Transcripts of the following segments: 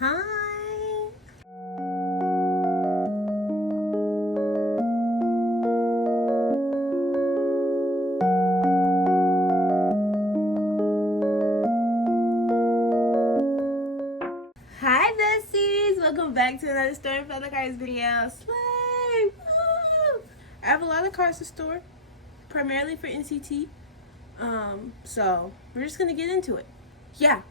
Hi. Hi besties, welcome back to another story photocards video. Slay! Woo! I have a lot of cards to store, primarily for NCT. So we're just gonna get into it. Yeah,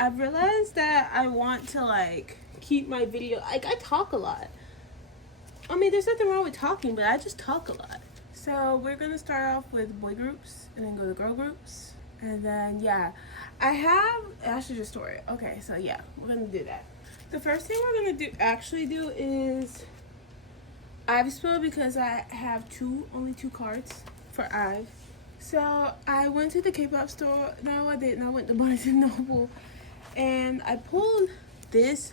I've realized that I want to like keep my video, like I talk a lot. I mean, there's nothing wrong with talking, but I just talk a lot. So we're gonna start off with boy groups and then go to girl groups. And then yeah, I should just store it. Okay, so yeah, we're gonna do that. The first thing we're gonna do is aespa, because I have only two cards for IVE. So I went to the K-pop store. No, I didn't. I went to Barnes and Noble, and I pulled this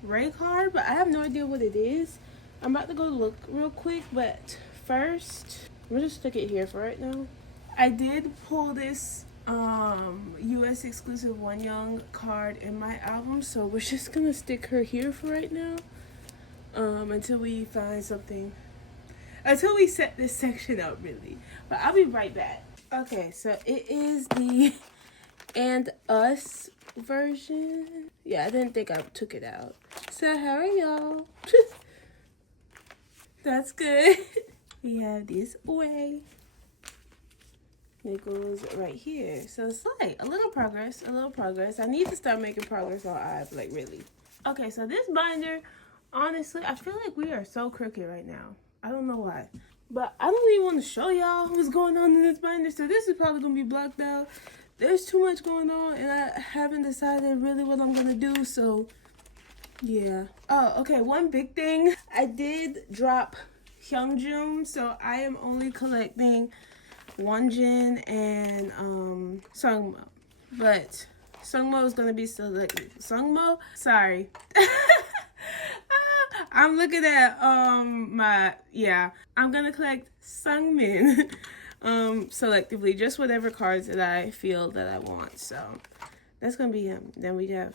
Ray card, but I have no idea what it is. I'm about to go look real quick, but first, I'm gonna just stick it here for right now. I did pull this US exclusive Wonyoung card in my album, so we're just gonna stick her here for right now until we find something. Until we set this section up, really. But I'll be right back. Okay, so it is the And Us version. Yeah, I didn't think I took it out. So how are y'all? That's good. We have this way. It goes right here. So it's like a little progress. I need to start making progress on IVE, like really. Okay, so this binder, honestly, I feel like we are so crooked right now. I don't know why. But I don't even want to show y'all what's going on in this binder, so this is probably going to be blocked out. There's too much going on, and I haven't decided really what I'm going to do, so yeah. Oh, okay, one big thing. I did drop Hyunjin, so I am only collecting yujin and Sungmo. But Sungmo is going to be selected. Sungmo? Sorry. I'm looking at I'm gonna collect Sungmin selectively, just whatever cards that I feel that I want. So that's gonna be him. Then we have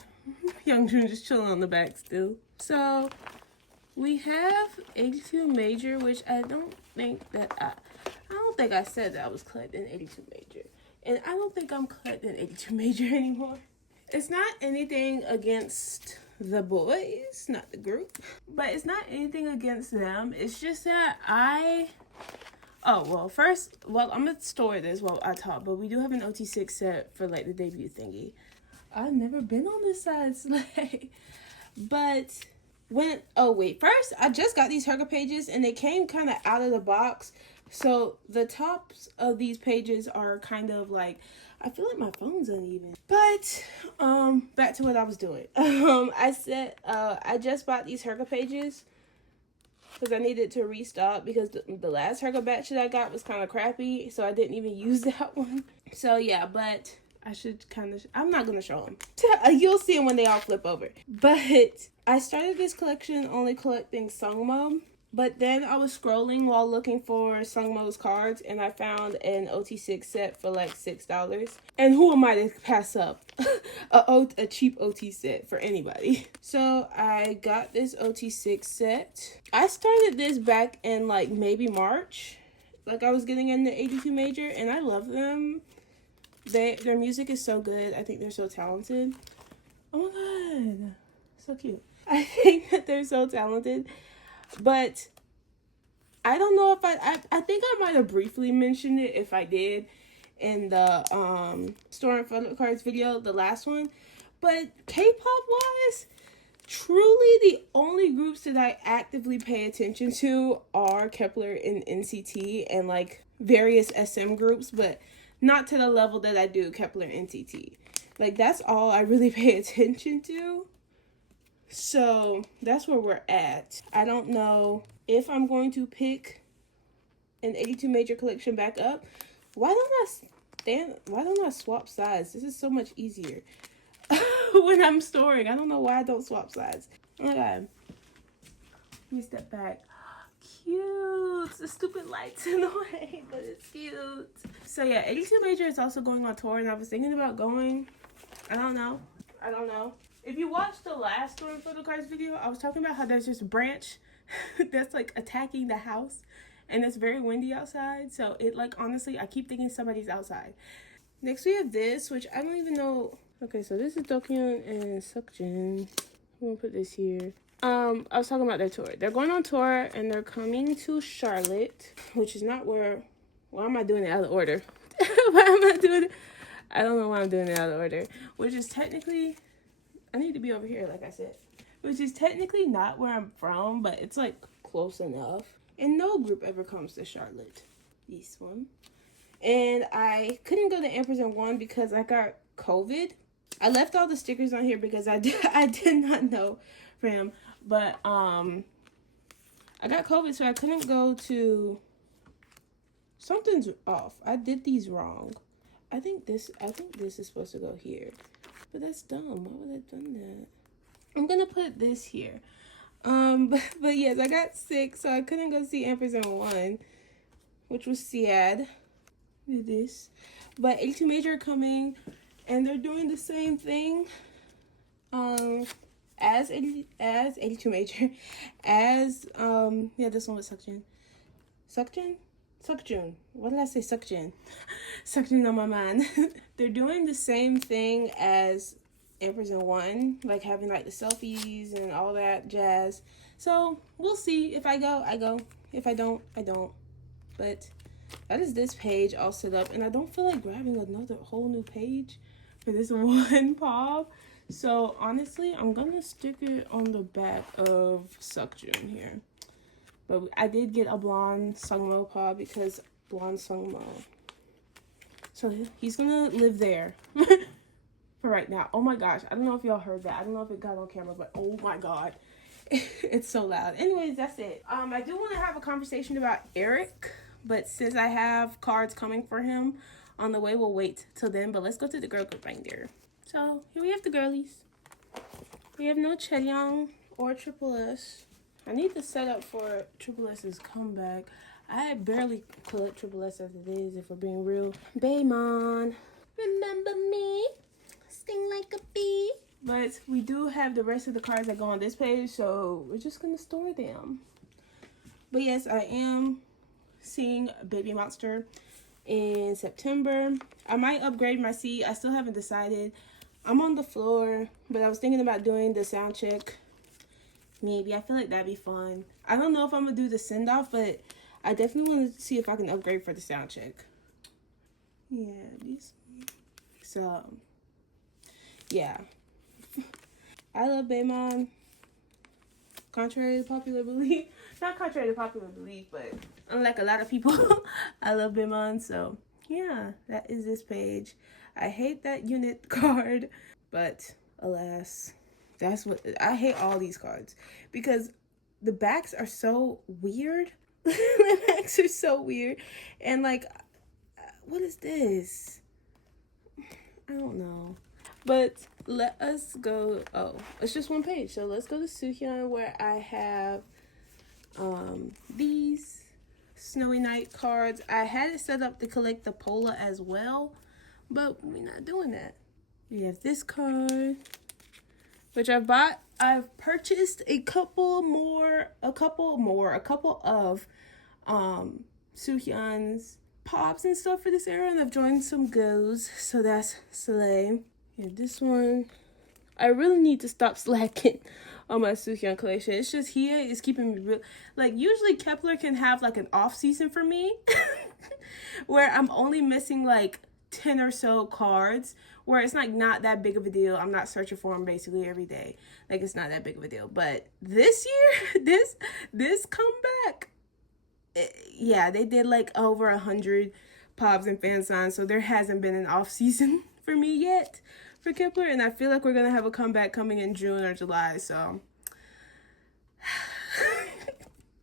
Youngjun just chilling on the back still. So we have 82 major, which I don't think I said that I was collecting 82 major, and I don't think I'm collecting 82 major anymore. It's not anything against the boys, not the group, but it's not anything against them. It's just that I'm gonna store this while I talk, but we do have an OT6 set for like the debut thingy. I've never been on this side, Slay. But first I just got these Herga pages and they came kind of out of the box. So the tops of these pages are kind of like, I feel like my phone's uneven. But back to what I was doing. I just bought these Herga pages because I needed to restock, because the last Herga batch that I got was kind of crappy, so I didn't even use that one. So yeah, but I should I'm not gonna show them. You'll see them when they all flip over. But I started this collection only collecting Sungmo. But then I was scrolling while looking for Sungmo's cards, and I found an OT6 set for like $6. And who am I to pass up a cheap OT set for anybody? So I got this OT6 set. I started this back in like maybe March. Like I was getting into 82 major, and I love them. Their music is so good. I think they're so talented. Oh my god, so cute. I think that they're so talented. But I don't know if I think I might have briefly mentioned it if I did in the storing photocards video, the last one. But K-pop wise, truly the only groups that I actively pay attention to are kep1er and NCT and like various SM groups, but not to the level that I do kep1er and NCT. Like that's all I really pay attention to. So that's where we're at. I don't know if I'm going to pick an 82 major collection back up. Why don't I swap sides? This is so much easier when I'm storing. I don't know why I don't swap sides. Oh my god. Let me step back. Cute. The stupid lights in the way, but it's cute. So yeah, 82 major is also going on tour, and I was thinking about going. I don't know. If you watched the last Storm Photocards video, I was talking about how there's this branch that's like attacking the house, and it's very windy outside. So it like, honestly, I keep thinking somebody's outside. Next we have this, which I don't even know. Okay, so this is Dokyeon and Seokjin. I'm gonna put this here. I was talking about their tour. They're going on tour and they're coming to Charlotte, which is not where. Why am I doing it out of order? Why am I doing it? I don't know why I'm doing it out of order. Which is technically, I need to be over here, like I said. Which is technically not where I'm from, but it's like close enough. And no group ever comes to Charlotte. This one. And I couldn't go to Empress and One because I got COVID. I left all the stickers on here because I did not know for him. But I got COVID, so I couldn't go to. Something's off. I did these wrong. I think this is supposed to go here. But that's dumb. Why would I have done that? I'm gonna put this here. But yes, I got sick, so I couldn't go see Empress and One, which was sad. This. But 82 Major are coming, and they're doing the same thing. As 82 Major, as yeah, this one was Seokjin. Seokjun. What did I say? Seokjin. Seokjin on my mind. They're doing the same thing as Empress and One, like having like the selfies and all that jazz. So we'll see. If I go, I go. If I don't, I don't. But that is this page all set up, and I don't feel like grabbing another whole new page for this one pop. So honestly, I'm gonna stick it on the back of Seokjun here. But I did get a blonde Sungmo pop because blonde Sungmo. So he's gonna live there for right now. Oh my gosh, I don't know if y'all heard that. I don't know if it got on camera, but oh my god, it's so loud. Anyways, that's it. I do want to have a conversation about Eric, but since I have cards coming for him on the way, we'll wait till then. But let's go to the girl group right there. So here we have the girlies. We have no Chaeyoung or Triple S. I need to set up for Triple S's comeback. I barely collect Triple S as it is, if we're being real. Baemon, remember me? Sting like a bee. But we do have the rest of the cards that go on this page, so we're just gonna store them. But yes, I am seeing Babymonster in September. I might upgrade my seat. I still haven't decided. I'm on the floor, but I was thinking about doing the sound check. Maybe. I feel like that'd be fun. I don't know if I'm gonna do the send off, but I definitely want to see if I can upgrade for the sound check. Yeah, these. So, yeah. I love Baemon. Contrary to popular belief. Not contrary to popular belief, but unlike a lot of people, I love Baemon. So, yeah, that is this page. I hate that unit card, but alas. That's what I hate, all these cards, because the backs are so weird. The backs are so weird, and like, what is this? I don't know. But let us go. Oh, it's just one page, so let's go to Suhyeon, where I have these Snowy Night cards. I had it set up to collect the Pola as well, but we're not doing that. We have this card, which I've purchased a couple of Suhyeon's pops and stuff for this era, and I've joined some goes, so that's slay. Yeah, this one, I really need to stop slacking on my Suhyeon collection. It's just hiyyih is keeping me real. Like, usually kep1er can have like an off season for me where I'm only missing like 10 or so cards, where it's like not that big of a deal. I'm not searching for them basically every day. Like, it's not that big of a deal. But this year, this comeback, yeah, they did like over 100 pops and fan signs, so there hasn't been an off season for me yet for kep1er, and I feel like we're gonna have a comeback coming in June or July. So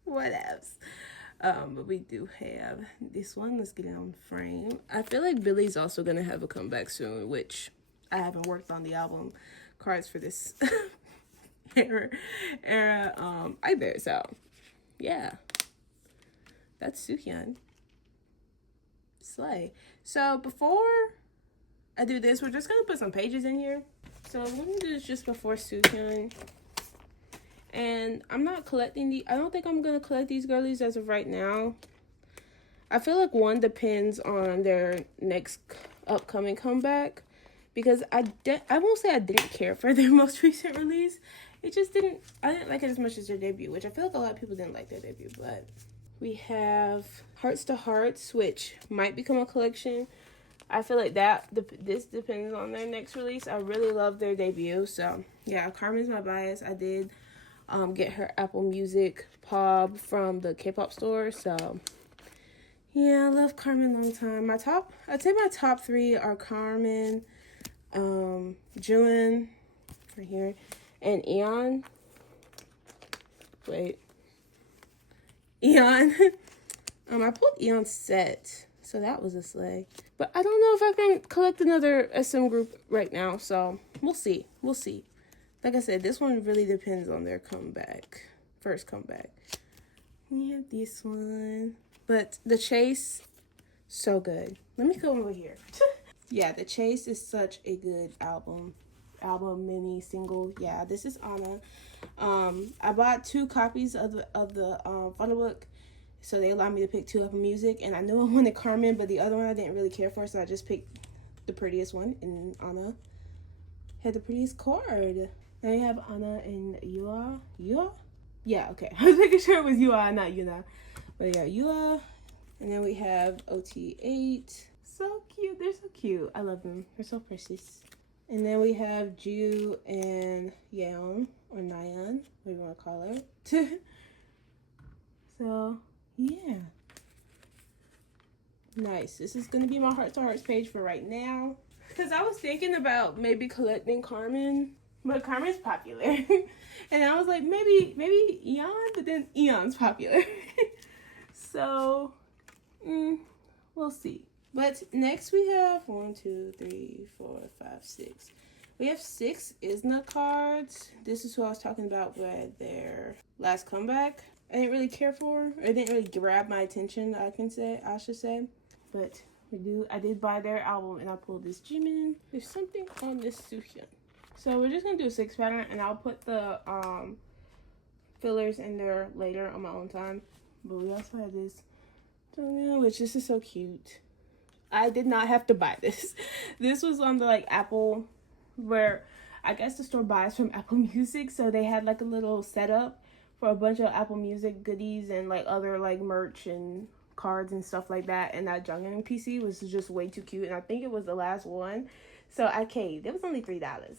what else? But we do have this one. Let's get it on frame. I feel like Billie's also gonna have a comeback soon, which I haven't worked on the album cards for this era either. So yeah, that's Suhyeon. Slay. So before I do this, we're just gonna put some pages in here. So let me do this just before Suhyeon. And I'm not collecting the. I don't think I'm gonna collect these girlies as of right now. I feel like one depends on their next upcoming comeback, because I won't say I didn't care for their most recent release. It just didn't. I didn't like it as much as their debut, which I feel like a lot of people didn't like their debut. But we have Hearts to Hearts, which might become a collection. I feel like this depends on their next release. I really love their debut. So, yeah, Carmen's my bias. I did get her Apple Music POB from the K-pop store. So, yeah, I love Carmen long time. I'd say my top 3 are Carmen, Jungwon, right here, and Eon. Wait. Eon. I pulled Eon's set. So that was a slay. But I don't know if I can collect another SM group right now. So we'll see. We'll see. Like I said, this one really depends on their comeback. First comeback. We have this one. But The Chase, so good. Let me come over here. Yeah, The Chase is such a good album. Mini, single. Yeah, this is Anna. I bought 2 copies of the photo book. So they allowed me to pick 2 Apple Music, and I knew I wanted Carmen, but the other one I didn't really care for, so I just picked the prettiest one, and Anna had the prettiest card. Then we have Anna and Yua. Yua? Yeah, okay. I was making sure it was Yua, not Yuna. But yeah, Yua. And then we have OT8. So cute. They're so cute. I love them. They're so precious. And then we have Ju and Yeon, or Nyan, whatever you want to call her. So, yeah. Nice. This is going to be my Heart to Hearts page for right now. Because I was thinking about maybe collecting Carmen. But Carmen's popular. And I was like, maybe Eon. But then Eon's popular. So, we'll see. But next we have 1, 2, 3, 4, 5, 6. We have 6 Izna cards. This is who I was talking about with their last comeback. I didn't really care for. It didn't really grab my attention, I should say. But I did buy their album, and I pulled this Jimin. There's something on this Suhyeon. So we're just gonna do a 6 pattern, and I'll put the fillers in there later on my own time. But we also have this, which this is so cute. I did not have to buy this. This was on the Apple, where I guess the store buys from Apple Music, so they had a little setup for a bunch of Apple Music goodies and other merch and cards and stuff like that. And that Jungwon PC was just way too cute, and I think it was the last one, so I caved. It was only $3.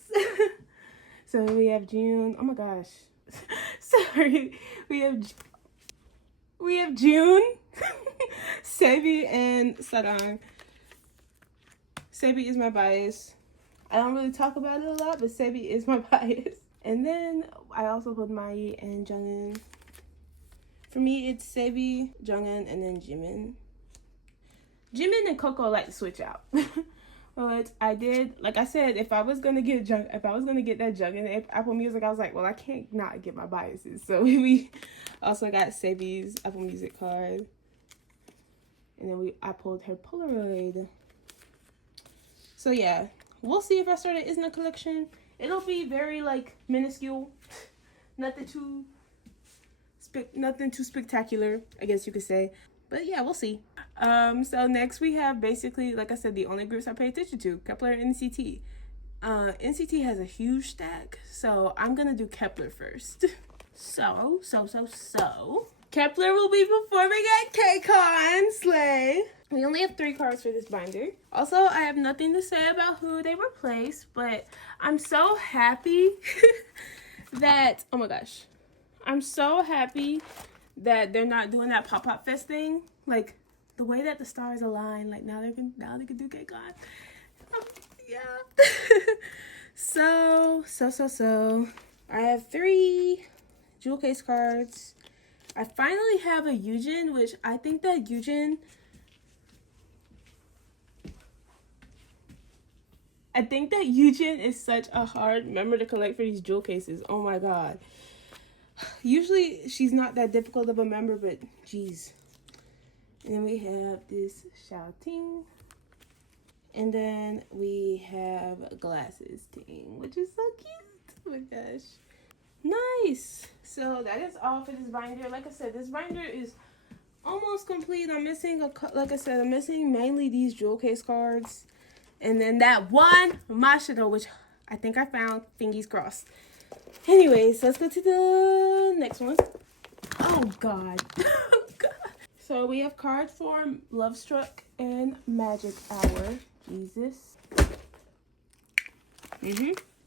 So we have June. Oh my gosh. Sorry. We have June, Sebi, and Sarang. Sebi is my bias. I don't really talk about it a lot, but Sebi is my bias. And then I also put Mai and Jungwon. For me, it's Sebi, Jungwon, and then Jimin. Jimin and Coco like to switch out. But I did, like I said, if I was gonna get that Jungwon Apple Music, I was like, well, I can't not get my biases. So we also got Sebi's Apple Music card. And then I pulled her Polaroid. So yeah, we'll see if I start an izna collection. It'll be very minuscule, nothing too spectacular, I guess you could say. But yeah, we'll see. So next we have basically, like I said, the only groups I pay attention to, kep1er and NCT. NCT has a huge stack, so I'm gonna do kep1er first. So kep1er will be performing at KCON, slay. We only have 3 cards for this binder. Also, I have nothing to say about who they replaced, but I'm so happy that, oh my gosh, I'm so happy that they're not doing that pop fest thing. The way that the stars align, now they can do KCON. Yeah. So I have 3 jewel case cards. I finally have a Yujin, which I think that Yujin is such a hard member to collect for these jewel cases. Oh my god. Usually she's not that difficult of a member, but geez. And then we have this Shouting. And then we have glasses thing, which is so cute. Oh my gosh. Nice. So that is all for this binder. Like I said, this binder is almost complete. I'm missing like I said, I'm missing mainly these jewel case cards. And then that one Mashito, which I think I found. Fingers crossed. Anyways, let's go to the next one. Oh God. Oh God. So we have cards for Love Struck and Magic Hour. Jesus.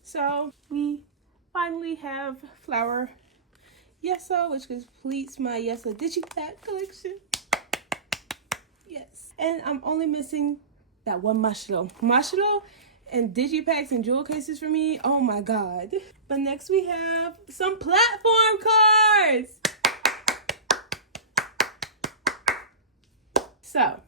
So we finally have Flower Yesa, which completes my Yesa Digipack collection. Yes. And I'm only missing that one Mashiro. Mashiro and Digipacks and jewel cases for me. Oh my God. But next we have some platform cards. So,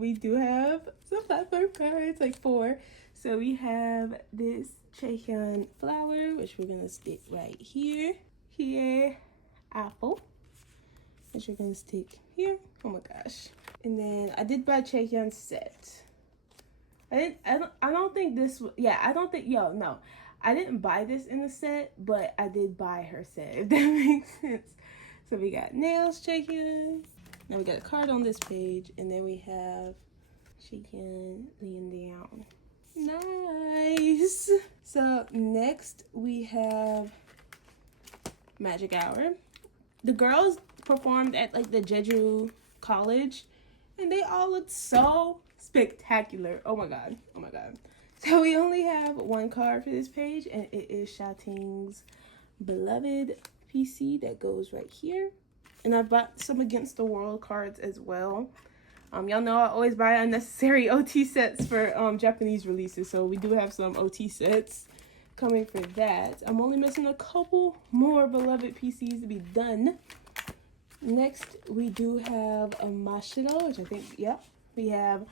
we do have some platform cards, like 4. So we have this Jaehee flower, which we're gonna stick right here. Here, apple, which we're gonna stick here. Oh my gosh! And then I did buy Jaehee set. I don't think this. Yeah, I don't think. No, I didn't buy this in the set, but I did buy her set. If that makes sense. So we got nails, Jaehee. Now we got a card on this page, and then we have Jaehee laying down. Nice. So next we have Magic Hour. The girls performed at like the Jeju College, and they all looked so spectacular. Oh my God. Oh my God. So we only have one card for this page, and it is Shating's beloved PC that goes right here. And I bought some Against the World cards as well. Y'all know I always buy unnecessary OT sets for Japanese releases, so we do have some OT sets coming for that. I'm only missing a couple more beloved PCs to be done. Next, we do have a Mashiro, which I think, yep, we have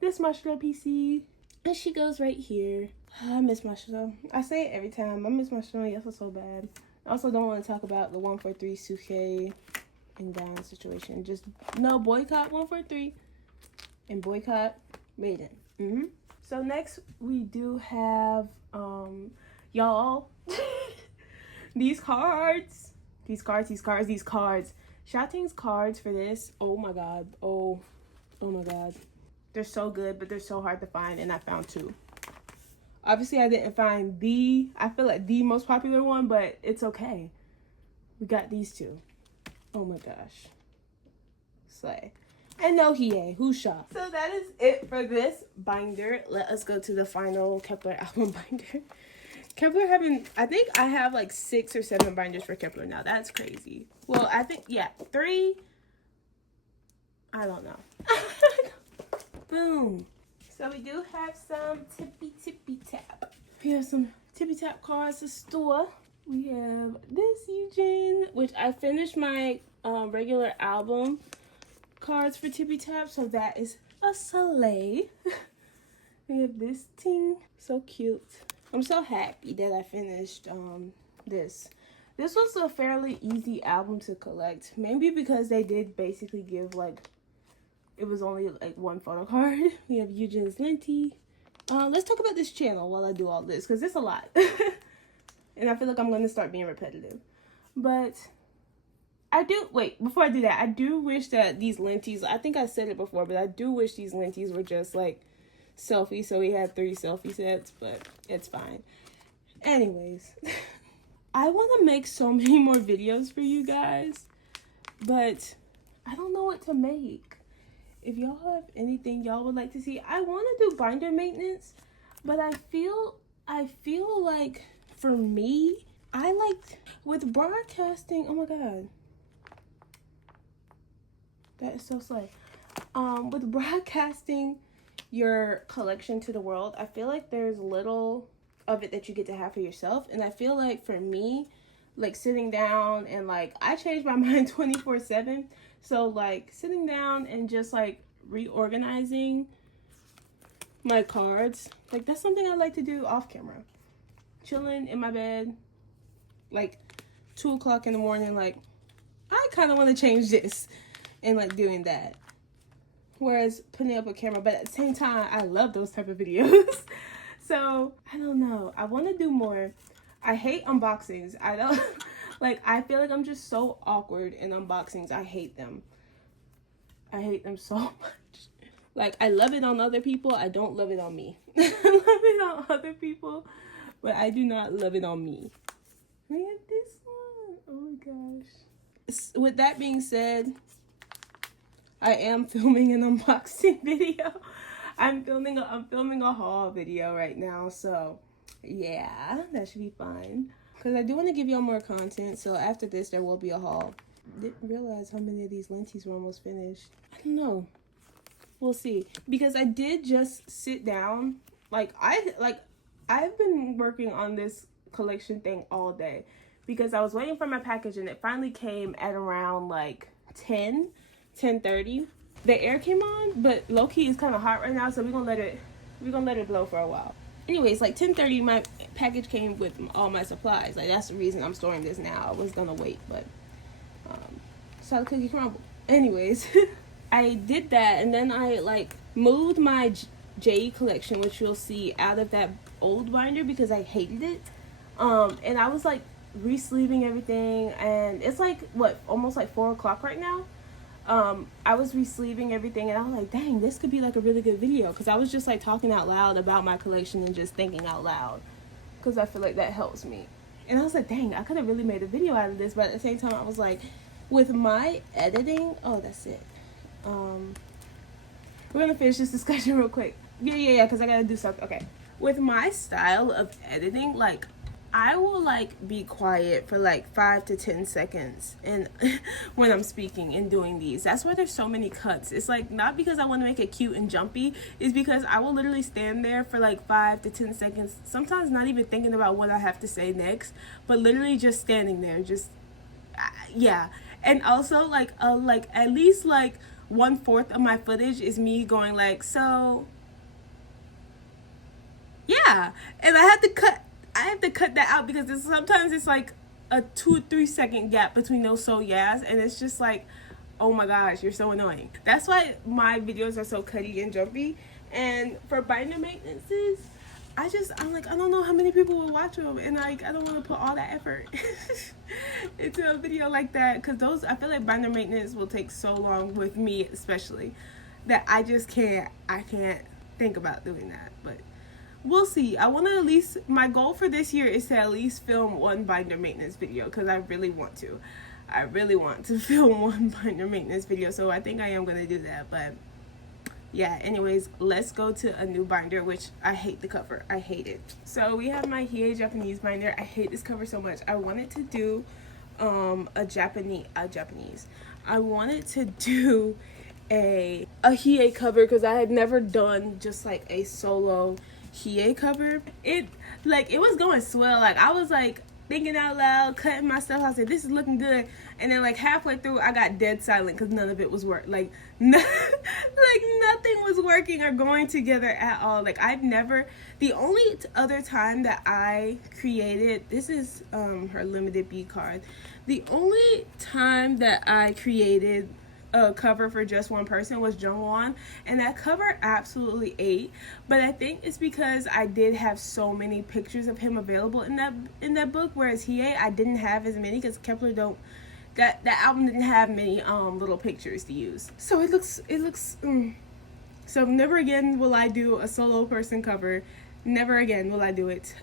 this Mashiro PC, and she goes right here. I miss Mashiro. I say it every time. I miss Mashiro. Yes, so bad. I also don't want to talk about the 143 Suhyeon and down situation. Just no, boycott 143 and boycott Maiden. So next we do have y'all these cards. Shating's cards for this. Oh my God. Oh my God. They're so good, but they're so hard to find, and I found 2. Obviously I didn't find I feel like the most popular one, but it's okay. We got these 2. Oh my gosh. Slay. And no hiyyih. Who's shocked? So that is it for this binder. Let us go to the final kep1er album binder. kep1er I think I have like 6 or 7 binders for kep1er now. That's crazy. Well, I think, yeah, 3. I don't know. Boom. So we do have some tippy tap. We have some tippy tap cards to store. We have this Yujin, which I finished my regular album cards for tippy tap, so that is a slay. We have this thing, so cute. I'm so happy that I finished this. This was a fairly easy album to collect, maybe because they did basically give like, it was only like 1 photo card. We have Yujin's Lenti. Let's talk about this channel while I do all this, because it's a lot. And I feel like I'm going to start being repetitive. But before I do that, I do wish that these lenties, I think I said it before, but I do wish these lenties were just like selfies. So we had 3 selfie sets, but it's fine. Anyways, I want to make so many more videos for you guys, but I don't know what to make. If y'all have anything y'all would like to see, I want to do binder maintenance, but I feel like, for me, I like with broadcasting. Oh my God, that is so slay. With broadcasting your collection to the world, I feel like there's little of it that you get to have for yourself, and I feel like for me, like sitting down and like I change my mind 24/7. So like sitting down and just like reorganizing my cards, like that's something I like to do off camera. Chilling in my bed, like 2 o'clock in the morning, like I kind of want to change this, and like doing that. whereas putting up a camera. But at the same time, I love those type of videos. So I don't know. I want to do more. I hate unboxings. I don't like. I feel like I'm just so awkward in unboxings. I hate them. I hate them so much. Like, I love it on other people. I don't love it on me. I love it on other people, but I do not love it on me. Look at this one. Oh my gosh. With that being said, I am filming an unboxing video. I'm filming a haul video right now, so yeah, that should be fine. Because I do want to give y'all more content, so after this, there will be a haul. Didn't realize how many of these lenties were almost finished. I don't know. We'll see. Because I did just sit down. I've been working on this collection thing all day. Because I was waiting for my package, and it finally came at around like 10:30. The air came on, but low-key is kind of hot right now, so we're gonna let it blow for a while. Anyways, like 10:30, my package came with all my supplies. Like, that's the reason I'm storing this now. I was gonna wait, but saw the cookie crumble. Anyways, I did that, and then I like moved my jaehee collection, which you'll see, out of that old binder because I hated it. And I was like re-sleeving everything, and it's like almost like 4 o'clock right now. I was re-sleeving everything, and I was like, dang, this could be like a really good video, because I was just like talking out loud about my collection and just thinking out loud, because I feel like that helps me. And I was like, dang, I could have really made a video out of this, but at the same time I was like, with my editing, oh, that's it. We're gonna finish this discussion real quick. Yeah, because I gotta do something. Okay, with my style of editing, like, I will like be quiet for like 5 to 10 seconds and when I'm speaking and doing these. That's why there's so many cuts. It's like not because I want to make it cute and jumpy. It's because I will literally stand there for like 5 to 10 seconds, sometimes not even thinking about what I have to say next, but literally just standing there, just yeah. And also like at least like 1/4 of my footage is me going like, so yeah, and I have to cut that out because sometimes it's like a 2 or 3 second gap between those so yeahs, and it's just like, oh my gosh, you're so annoying. That's why my videos are so cutty and jumpy. And for binder maintenances, I'm like, I don't know how many people will watch them, and like I don't want to put all that effort into a video like that, because I feel like binder maintenance will take so long with me especially that I can't think about doing that. But we'll see. I want to at least, my goal for this year is to at least film one binder maintenance video, because I really want to film one binder maintenance video, so I think I am going to do that. But yeah, anyways, let's go to a new binder, which I hate the cover. I hate it. So we have my hiyyih Japanese binder. I hate this cover so much. I wanted to do a Japanese. I wanted to do a hiyyih cover because I had never done just like a solo hiyyih cover. It was going swell. Like, I was like thinking out loud, cutting my stuff. I said, this is looking good. And then like halfway through, I got dead silent because none of it was nothing was working or going together at all. Like, the only other time that I created, this is her limited B card. The only time that I created a cover for just one person was Jungwon, and that cover absolutely ate. But I think it's because I did have so many pictures of him available in that book, whereas hiyyih I didn't have as many because kep1er that album didn't have many little pictures to use. So it looks so never again will I do a solo person cover. Never again will I do it.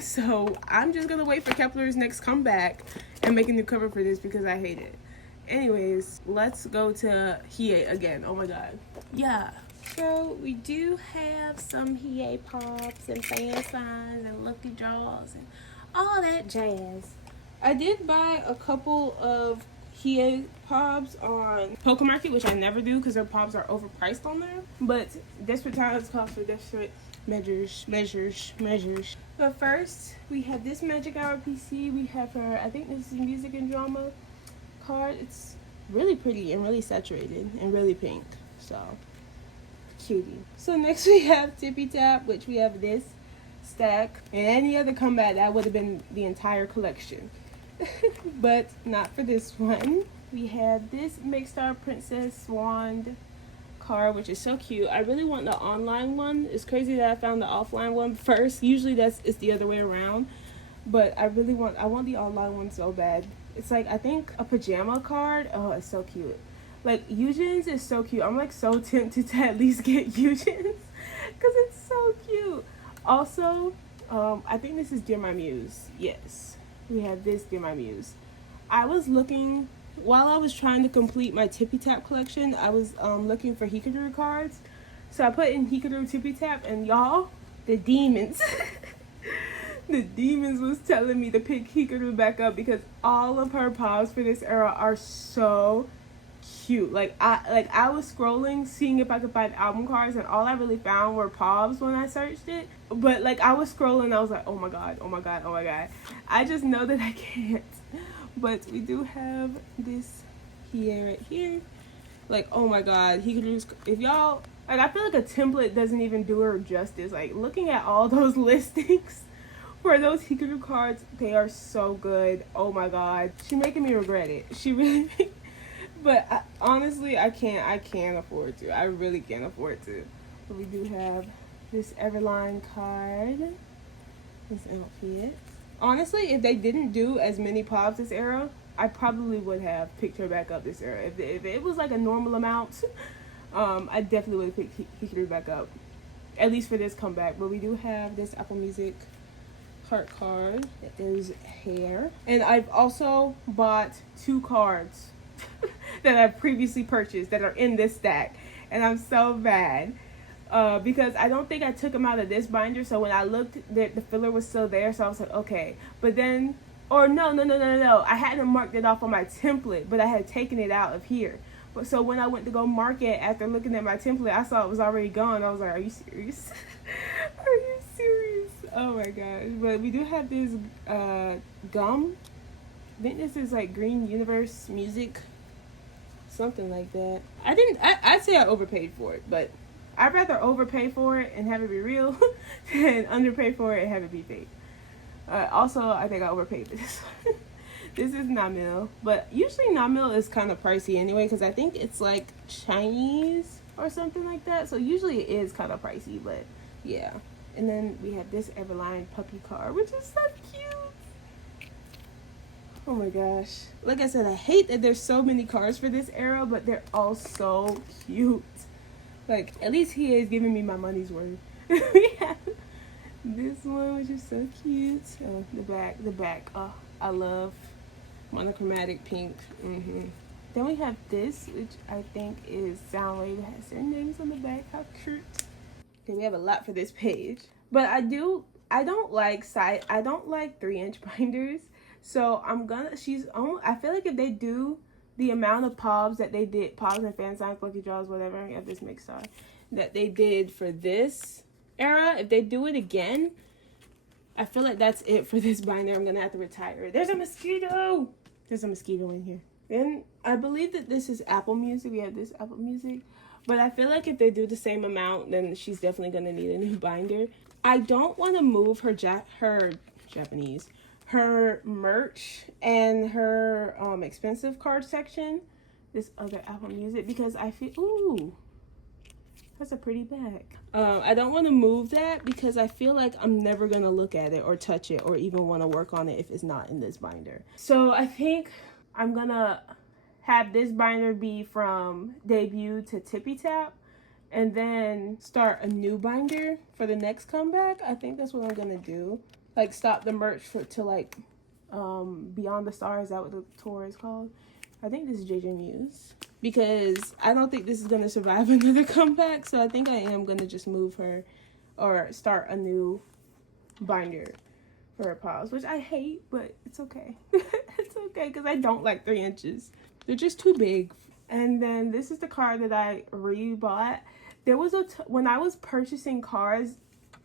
So I'm just gonna wait for kep1er's next comeback and make a new cover for this because I hate it. Anyways, let's go to hiyyih again. Oh my god. Yeah. So we do have some hiyyih pops and fan signs and lucky draws and all that jazz. I did buy a couple of hiyyih pops on Poker Market, which I never do because their pops are overpriced on there. But desperate times call for desperate measures. But first, we have this Magic Hour PC. We have her, I think this is music and drama card. It's really pretty and really saturated and really pink, so cutie. So next we have Tippy Tap, which we have this stack, and any other comeback that would have been the entire collection. But not for this one. We have this Make Star Princess Wand card, which is so cute. I really want the online one. It's crazy that I found the offline one first. Usually it's the other way around. But I want the online one so bad. It's like, I think a pajama card. Oh, it's so cute. Like, yujins is so cute. I'm like so tempted to at least get yujins because it's so cute. Also, I think this is Dear My Muse. Yes, we have this Dear My Muse. I was looking, while I was trying to complete my Tippy Tap collection, I was looking for hiyyih cards. So I put in hiyyih Tippy Tap, and y'all, the demons. The demons was telling me to pick hiyyih back up because all of her pops for this era are so cute. I was scrolling seeing if I could find album cards, and all I really found were pobs when I searched it. But like, I was scrolling, I was like, oh my god, oh my god, oh my god. I just know that I can't. But we do have this here, right here. Like, oh my god, if y'all, like, I feel like a template doesn't even do her justice. Like, looking at all those listings for those hiyyih cards, they are so good. Oh my god, she's making me regret it. She really. But honestly, I can't afford to. I really can't afford to. But we do have this Everline card. This outfit. Honestly, if they didn't do as many pops this era, I probably would have picked her back up this era. If it was like a normal amount, I definitely would have picked hiyyih back up. At least for this comeback. But we do have this Apple Music heart card. There's hair. And I've also bought 2 cards that I've previously purchased that are in this stack. And I'm so bad. Because I don't think I took them out of this binder. So when I looked, the filler was still there. So I was like, okay. But then, or no. I hadn't marked it off on my template, but I had taken it out of here. But so when I went to go mark it after looking at my template, I saw it was already gone. I was like, are you serious? Are you serious? Oh my gosh. But we do have this gum. I think this is like Green Universe Music. Something like that. I'd say I overpaid for it, but I'd rather overpay for it and have it be real than underpay for it and have it be fake. Also, I think I overpaid for this one. This is Namil, but usually Namil is kind of pricey anyway because I think it's like Chinese or something like that. So usually it is kind of pricey, but yeah. And then we have this Everline puppy card, which is so cute. Oh my gosh. Like I said, I hate that there's so many cards for this era, but they're all so cute. Like, at least he is giving me my money's worth. We have this one, which is so cute. Oh, the back. Oh, I love monochromatic pink. Then we have this, which I think is Soundwave. It has their names on the back. How cute. Okay, we have a lot for this page. But I don't like 3-inch binders. So I feel like if they do the amount of pobs that they did, pobs and fan signs, lucky draws, whatever, I have this mixed on, that they did for this era, if they do it again, I feel like that's it for this binder. I'm gonna have to retire it. There's a mosquito! There's a mosquito in here. Then I believe that this is Apple Music. We have this Apple Music. But I feel like if they do the same amount, then she's definitely gonna need a new binder. I don't want to move her her merch and her expensive card section, this other Apple Music, because I feel, ooh, that's a pretty bag. I don't want to move that because I feel like I'm never going to look at it or touch it or even want to work on it if it's not in this binder. So I think I'm going to have this binder be from debut to Tippy Tap and then start a new binder for the next comeback. I think that's what I'm going to do. Like, stop the merch to like Beyond the Stars. Is that what the tour is called? I think this is JJ Muse, because I don't think this is going to survive another comeback. So I think I am going to just move her or start a new binder for her paws, which I hate, but it's okay. It's okay because I don't like 3 inches. They're just too big. And then this is the card that I rebought. There was when I was purchasing cards,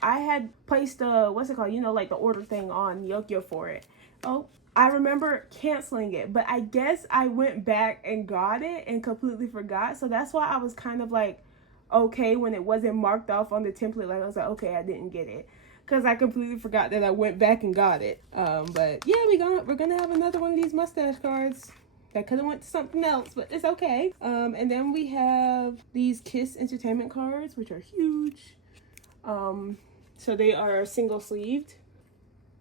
I had placed what's it called? You know, like the order thing on Yokyo for it. Oh, I remember canceling it, but I guess I went back and got it and completely forgot. So that's why I was kind of like, okay, when it wasn't marked off on the template, like I was like, okay, I didn't get it. Because I completely forgot that I went back and got it. But yeah, we're gonna have another one of these mustache cards. That could have went to something else, but it's okay. And then we have these Kiss Entertainment cards, which are huge. So they are single sleeved.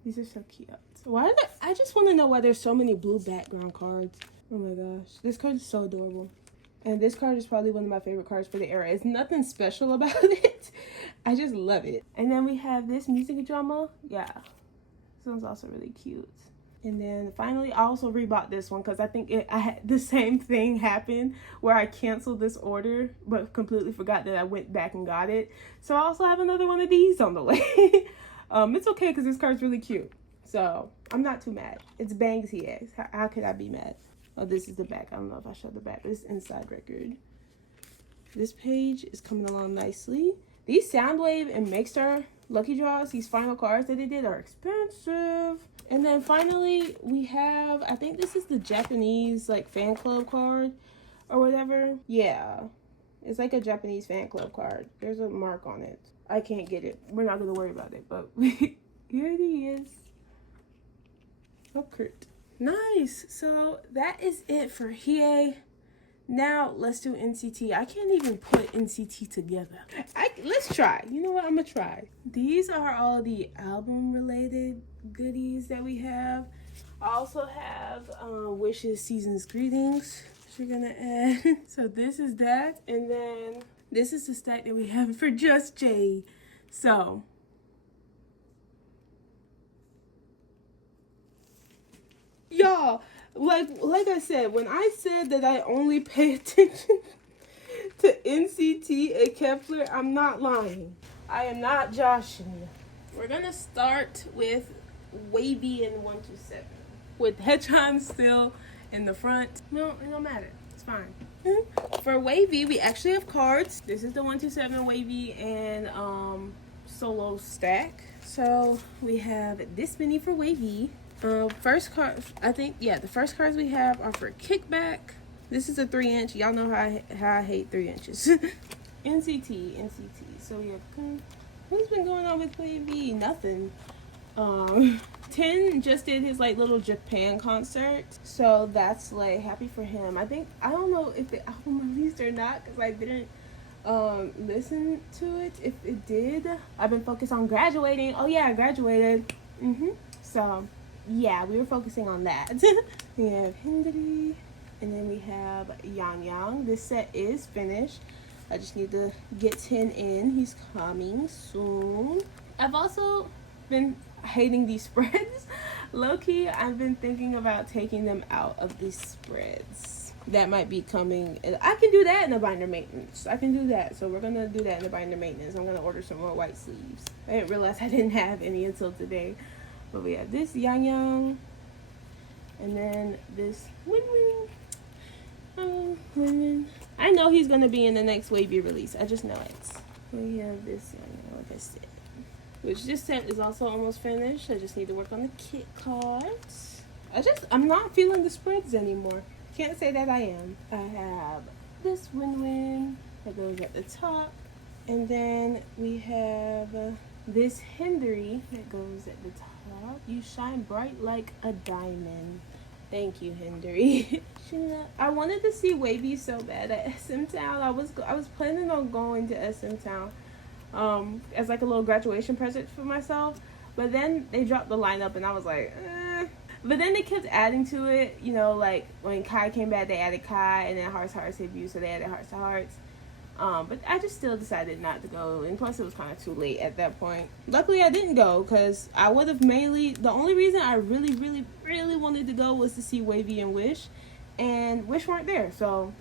These are so cute. Why are there, I just want to know why there's so many blue background cards. Oh my gosh, this card is so adorable. And this card is probably one of my favorite cards for the era. It's nothing special about it. I just love it. And then we have this music drama. Yeah, this one's also really cute. And then finally, I also rebought this one because I think I had the same thing happen where I canceled this order but completely forgot that I went back and got it. So I also have another one of these on the way. It's okay because this card's really cute. So I'm not too mad. It's bangs he has. How could I be mad? Oh, this is the back. I don't know if I showed the back, but it's inside record. This page is coming along nicely. These Soundwave and Makestar Lucky Draws, these final cards that they did are expensive. And then finally, we have, I think this is the Japanese, like, fan club card or whatever. Yeah, it's like a Japanese fan club card. There's a mark on it. I can't get it. We're not going to worry about it, but here it is. Oh, Kurt. Nice. So that is it for hiyyih. Now let's do NCT. I can't even put NCT together. Let's try. You know what? I'm gonna try. These are all the album related goodies that we have. I also have wishes, seasons, greetings, which we're gonna add. So this is that, and then this is the stack that we have for just Jaehee. So y'all, like I said, when I said that I only pay attention to NCT and kep1er, I'm not lying. I am not joshing. We're gonna start with wayv and 127 with haechan still in the front. No, it don't matter. It's fine. For wayv, we actually have cards. This is the 127 wayv and solo stack. So we have this many for wayv. First card, I think, yeah, the first cards we have are for kickback. This is a 3-inch. Y'all know how I hate 3 inches. NCT. So we have, what's been going on with wayv? Nothing. 10 just did his like little Japan concert, so that's like happy for him. I don't know if the album released or not because I didn't listen to it. If it did, I've been focused on graduating. Oh yeah, I graduated. So yeah, we were focusing on that. We have Hindari, and then we have Yang. This set is finished. I just need to get 10 in. He's coming soon. I've also been hating these spreads. Low-key, I've been thinking about taking them out of these spreads. That might be coming. I can do that in the binder maintenance. I can do that. So we're going to do that in the binder maintenance. I'm going to order some more white sleeves. I didn't realize I didn't have any until today. But we have this Yang. And then this Win. I know he's going to be in the next wayv release. I just know it. We have this Yang, like I said. Which this set is also almost finished. I just need to work on the kit cards. I'm not feeling the spreads anymore. Can't say that I am. I have this Win that goes at the top. And then we have this Hindari that goes at the top. You shine bright like a diamond. Thank you, Hindari. I wanted to see wayv so bad at SM Town. I was planning on going to SM Town as like a little graduation present for myself, but then they dropped the lineup and I was like, eh. But then they kept adding to it, you know, like when Kai came back they added Kai, and then Hearts debuted, so they added Hearts to Hearts. But I just still decided not to go, and plus it was kind of too late at that point. Luckily I didn't go because I would have mainly, the only reason I really wanted to go was to see wayv and Wish, and Wish weren't there, so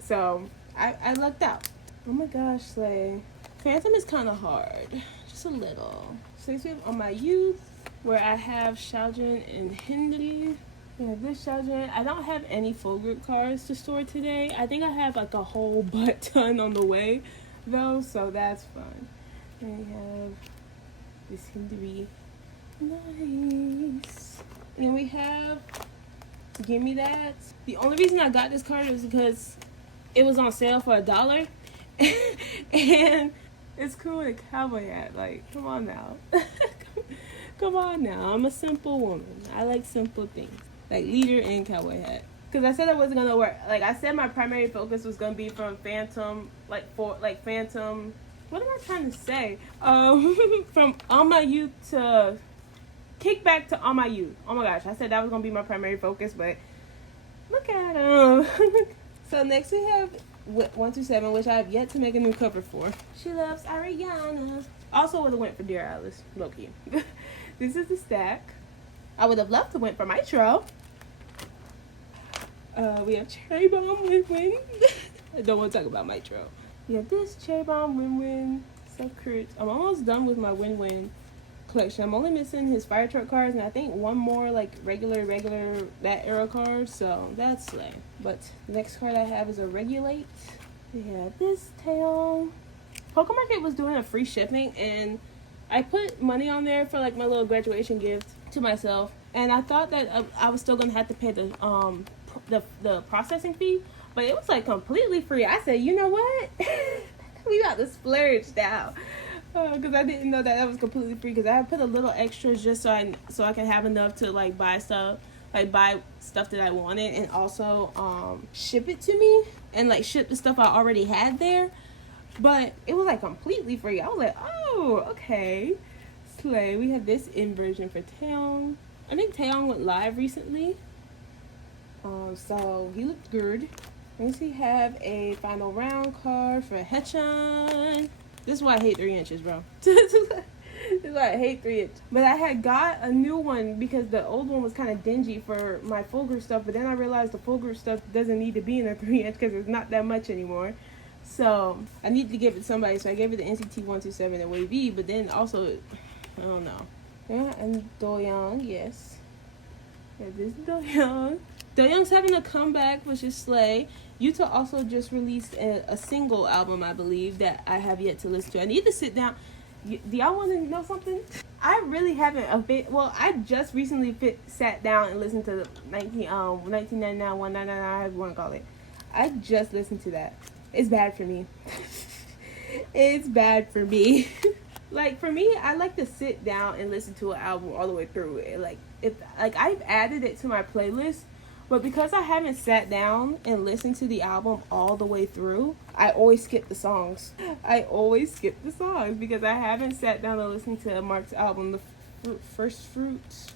so I lucked out. Oh my gosh, Slay. Phantom is kind of hard, just a little. So we have on my youth, where I have Xiaojun and Hindari. Yeah, this Xiaojun. I don't have any full group cards to store today. I think I have like a whole butt ton on the way, though, so that's fun. And we have this Hindari. Nice. And then we have Give Me That. The only reason I got this card was because it was on sale for $1. And it's cool with a cowboy hat. Like, come on now. Come on now, I'm a simple woman. I like simple things. Like leader and cowboy hat. Because I said I wasn't going to work. Like, I said my primary focus was going to be from Phantom, Phantom, what am I trying to say? From All My Youth to Kickback to All My Youth. Oh my gosh, I said that was going to be my primary focus, but look at him. So next we have 127, which I have yet to make a new cover for. She loves Ariana. Also would have went for Dear Alice, low-key. This is the stack. I would have loved to went for Mitro. We have Cherry Bomb Win-Win. I don't want to talk about Mitro. We have this Cherry Bomb Win-Win. So cute. I'm almost done with my Win-Win collection. I'm only missing his fire truck cards and I think one more like regular that era card. So that's slay. But the next card I have is a Regulate. We have this tail. Poké Market was doing a free shipping and I put money on there for like my little graduation gift to myself. And I thought that I was still gonna have to pay the processing fee, but it was like completely free. I said, you know what? We got to splurge now. Because I didn't know that was completely free. Because I had put a little extras just so I can have enough to like buy stuff that I wanted, and also ship it to me and like ship the stuff I already had there. But it was like completely free. I was like, oh, okay, slay. We have this inversion for Taeyong. I think Taeyong went live recently. So he looked good. Next we have a final round card for haechan. This is why I hate 3 inches, bro. This is why I hate 3 inches. But I had got a new one because the old one was kind of dingy for my full group stuff. But then I realized the full group stuff doesn't need to be in a 3 inch because it's not that much anymore. So I need to give it to somebody. So I gave it to NCT 127 and wayv. But then also, I don't know. Yeah, and Doyoung, yes. Yeah, this is Doyoung. Doyoung's having a comeback, which is slay. Yuta also just released a single album, I believe, that I have yet to listen to. I need to sit down. Do y'all want to know something? I really haven't I just recently sat down and listened to the 1999, 199, however you want to call it. I just listened to that. It's bad for me. It's bad for me. Like, for me, I like to sit down and listen to an album all the way through it. I've added it to my playlist. But because I haven't sat down and listened to the album all the way through, I always skip the songs. Because I haven't sat down and listened to Mark's album, the First Fruits,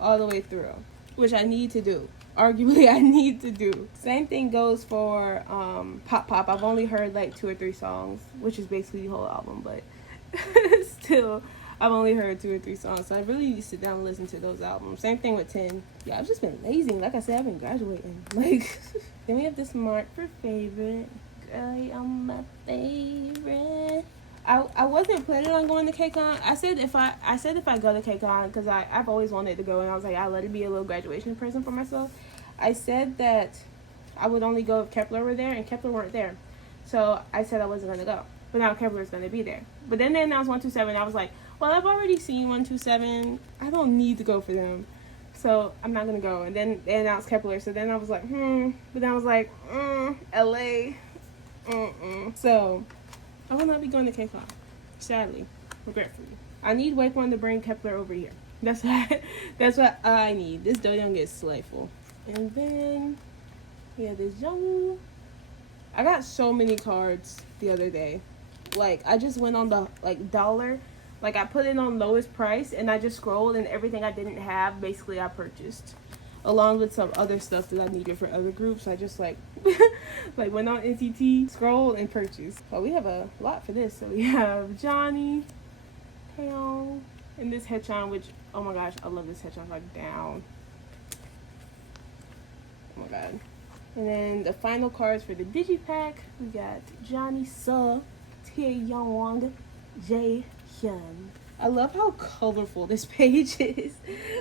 all the way through, which I need to do. Arguably, I need to do. Same thing goes for Pop Pop. I've only heard like 2 or 3 songs, which is basically the whole album, but still, I've only heard 2 or 3 songs, so I really need to sit down and listen to those albums. Same thing with 10. Yeah, I've just been lazy. Like I said, I've been graduating. Then we have this Mark for favorite. Girl, you're my favorite. I wasn't planning on going to haechan. I said if I go to haechan, because I've always wanted to go, and I was like, I'll let it be a little graduation present for myself. I said that I would only go if kep1er were there, and kep1er weren't there. So I said I wasn't going to go. But now kep1er is going to be there. But then they announced 127. I was like, well, I've already seen 127. I don't need to go for them. So I'm not going to go. And then they announced kep1er. So then I was like, But then I was like, LA. So I will not be going to haechan. Sadly. Regretfully. I need wayv to bring kep1er over here. That's what I need. This Doyoung is slayful. And then this Jungwon. I got so many cards the other day. Like, I just went on the dollar. Like, I put it on lowest price and I just scrolled, and everything I didn't have, basically I purchased. Along with some other stuff that I needed for other groups. I just went on NCT, scrolled, and purchased. But we have a lot for this. So we have Johnny, Taeyong, and this haechan, which, oh my gosh, I love this haechan. Like, down. Oh my god. And then the final cards for the digipack, we got Johnny Suh, Taeyong, jaehee. I love how colorful this page is.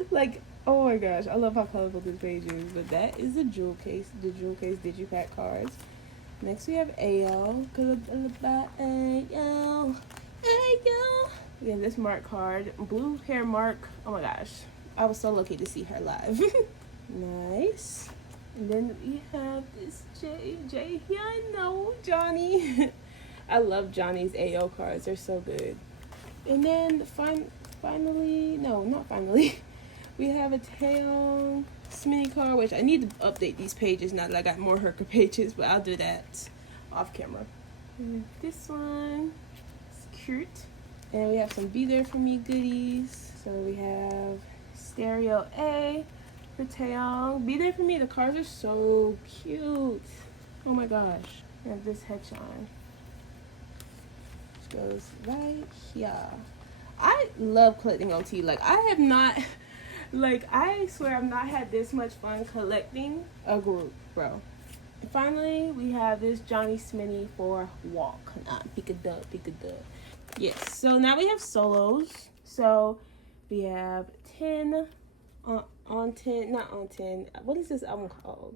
Like, oh my gosh, I love how colorful this page is. But that is the jewel case digipack cards. Next we have Ayo. We have this Mark card, blue hair Mark. Oh my gosh, I was so lucky to see her live. Nice. And then we have this jaehee. I know Johnny. I love Johnny's AO cards. They're so good. And then finally, no, not finally, we have a Taeyong mini card, which I need to update these pages now that I got more Herker pages, but I'll do that off camera. And this one is cute. And we have some Be There For Me goodies. So we have Stereo A for Taeyong. Be There For Me, the cards are so cute. Oh my gosh. We have this haechan, which goes right here. I love collecting OT. Like, I have not, like, I swear I've not had this much fun collecting a group, bro. And finally, we have this Johnny Sminny for Walk. Peek-a-dub, peek-a-dub. Yes, so now we have solos. So we have 10 on 10, not on 10. What is this album called?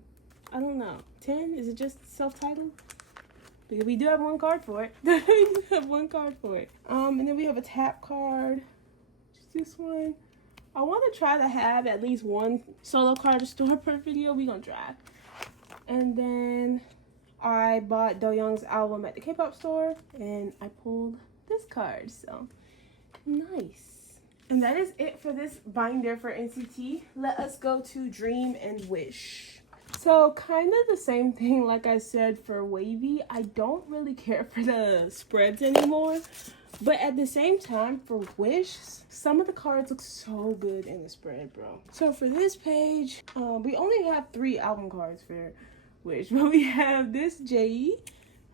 I don't know. 10? Is it just self-titled? Because we do have one card for it. We do have one card for it. And then we have a tap card. Just this one. I want to try to have at least one solo card to store per video. We're going to try. And then I bought Do Young's album at the K-pop store. And I pulled this card. So, nice. And that is it for this binder for NCT. Let us go to Dream and Wish. So, kind of the same thing like I said for wavy. I don't really care for the spreads anymore. But at the same time, for Wish, some of the cards look so good in the spread, bro. So, for this page, we only have 3 album cards for Wish. But we have this jaehee.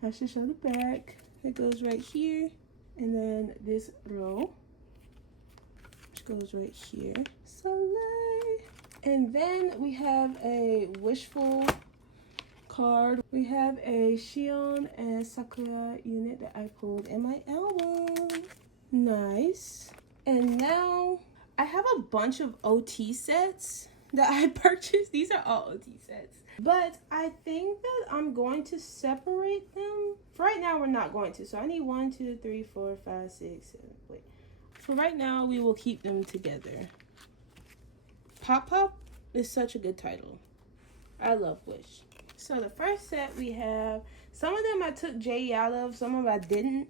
I should show the back. It goes right here. And then this row, which goes right here. Soleil. And then we have a Wishful card. We have a Suhyeon and Sakura unit that I pulled in my album. Nice. And now I have a bunch of OT sets that I purchased. These are all OT sets. But I think that I'm going to separate them. For right now, we're not going to. So I need 1, 2, 3, 4, 5, 6, 7. Wait. For right now, we will keep them together. Pop Pop is such a good title. I love Wish. So the first set we have, some of them I took jaehee out of, some of them I didn't.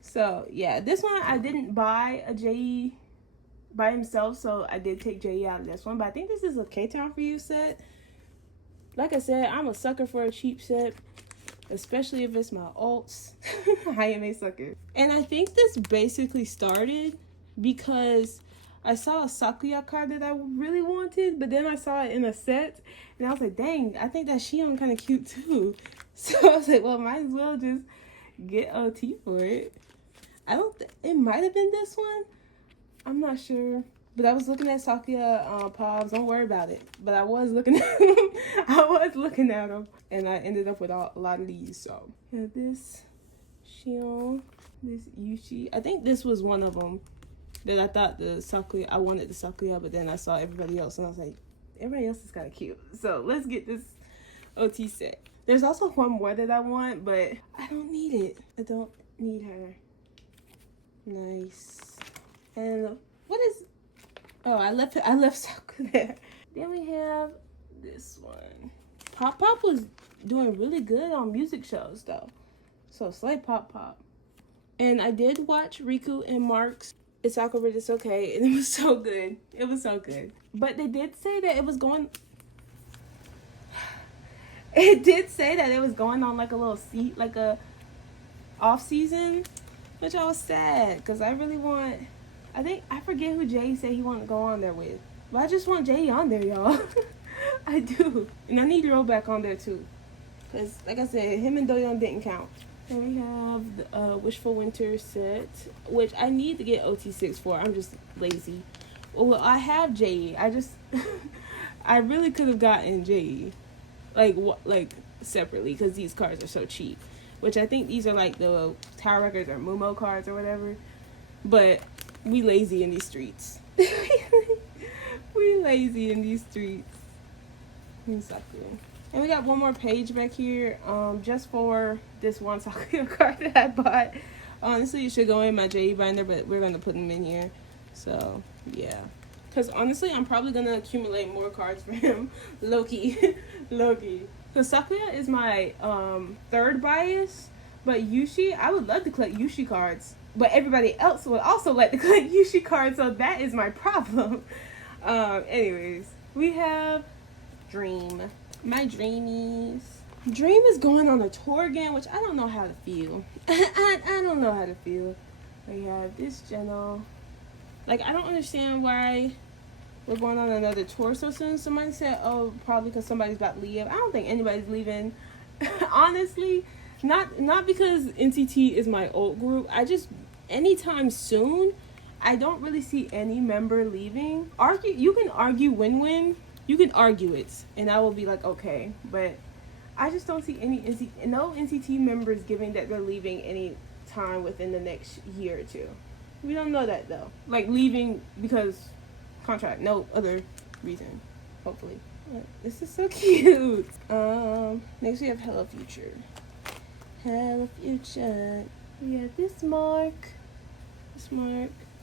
So yeah, this one I didn't buy a jaehee by himself, so I did take jaehee out of this one. But I think this is a K-Town For You set. Like I said, I'm a sucker for a cheap set, especially if it's my alts. I am a sucker. And I think this basically started because I saw a Sakuya card that I really wanted, but then I saw it in a set, and I was like, dang, I think that Suhyeon kind of cute too. So I was like, well, might as well just get OT for it. I don't it might have been this one. I'm not sure. But I was looking at Sakuya Pobs. Don't worry about it. But I was looking at them. I was looking at them. And I ended up with a lot of these. So, yeah, this Suhyeon, this Yushi. I think this was one of them that I thought I wanted the Sakuya, but then I saw everybody else, and I was like, everybody else is kind of cute. So let's get this OT set. There's also one more that I want, but I don't need it. I don't need her. Nice. And what is? Oh, I left Sakuya there. Then we have this one. Pop Pop was doing really good on music shows though, so slay Pop Pop. And I did watch Riku and Mark's It's Awkward, It's Okay, and it was so good. It was so good. But they did say that it was going... It did say that it was going on like a little like a off-season, which I was sad, because I really want... I forget who Jay said he wanted to go on there with. But I just want Jay on there, y'all. I do. And I need Ro back on there, too. Because, like I said, him and Doyeon didn't count. And we have the Wishful Winter set, which I need to get OT6 for. I'm just lazy. Well, I have jaehee. I really could have gotten jaehee, like separately, because these cards are so cheap. Which I think these are like the Tower Records or Mumo cards or whatever. But we lazy in these streets. We lazy in these streets. And we got one more page back here, just for this one Sakuya card that I bought. Honestly, it should go in my jaehee binder, but we're going to put them in here. So, yeah. Because honestly, I'm probably going to accumulate more cards for him. Low-key. Low-key. Because Sakuya is my third bias. But Yushi, I would love to collect Yushi cards. but everybody else would also like to collect Yushi cards, so that is my problem. Anyways, we have Dream. My dreamies. Dream is going on a tour again, which I don't know how to feel. I don't know how to feel. We have this Geno. Like, I don't understand why we're going on another tour so soon. Somebody said, oh, probably because somebody's about to leave. I don't think anybody's leaving. Honestly, not because NCT is my old group. I just, anytime soon, I don't really see any member leaving. You can argue win-win. You can argue it, and I will be like, okay. But I just don't see no NCT members giving that they're leaving any time within the next year or two. We don't know that, though. Like, leaving because contract, no other reason, hopefully. This is so cute. Next we have Hello Future. Hello Future. We have this mark.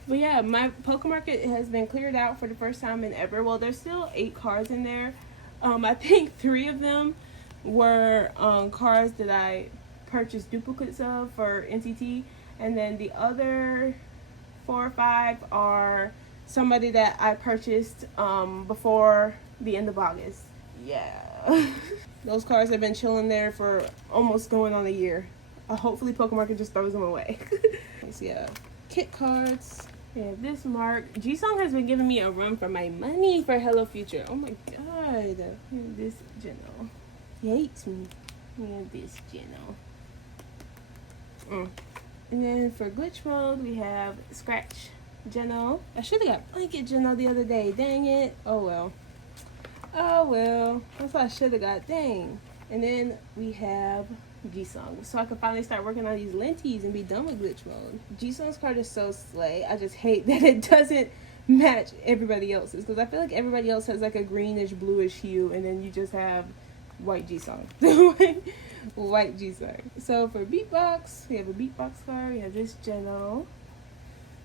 But yeah, my Poke Market has been cleared out for the first time in ever. Well, there's still 8 cards in there. I think 3 of them were cards that I purchased duplicates of for NCT, and then the other 4 or 5 are somebody that I purchased before the end of August. Yeah. Those cards have been chilling there for almost going on a year. Hopefully Poke Market just throws them away. So yeah, kit cards. Yeah, this mark. Jisung has been giving me a run for my money for Hello Future. Oh my god. This Geno. He hates me. Yeah, this Geno. And then for glitch mode, we have Scratch Geno. I should have got Blanket Geno the other day. Dang it. Oh well. Oh well. That's what I should have got. Dang. And then we have Jisung. So I can finally start working on these lenties and be done with glitch mode. Jisung's card is so slay. I just hate that it doesn't match everybody else's. Because I feel like everybody else has like a greenish, bluish hue. And then you just have white Jisung. White Jisung. So for Beatbox, we have a Beatbox card. We have this Geno.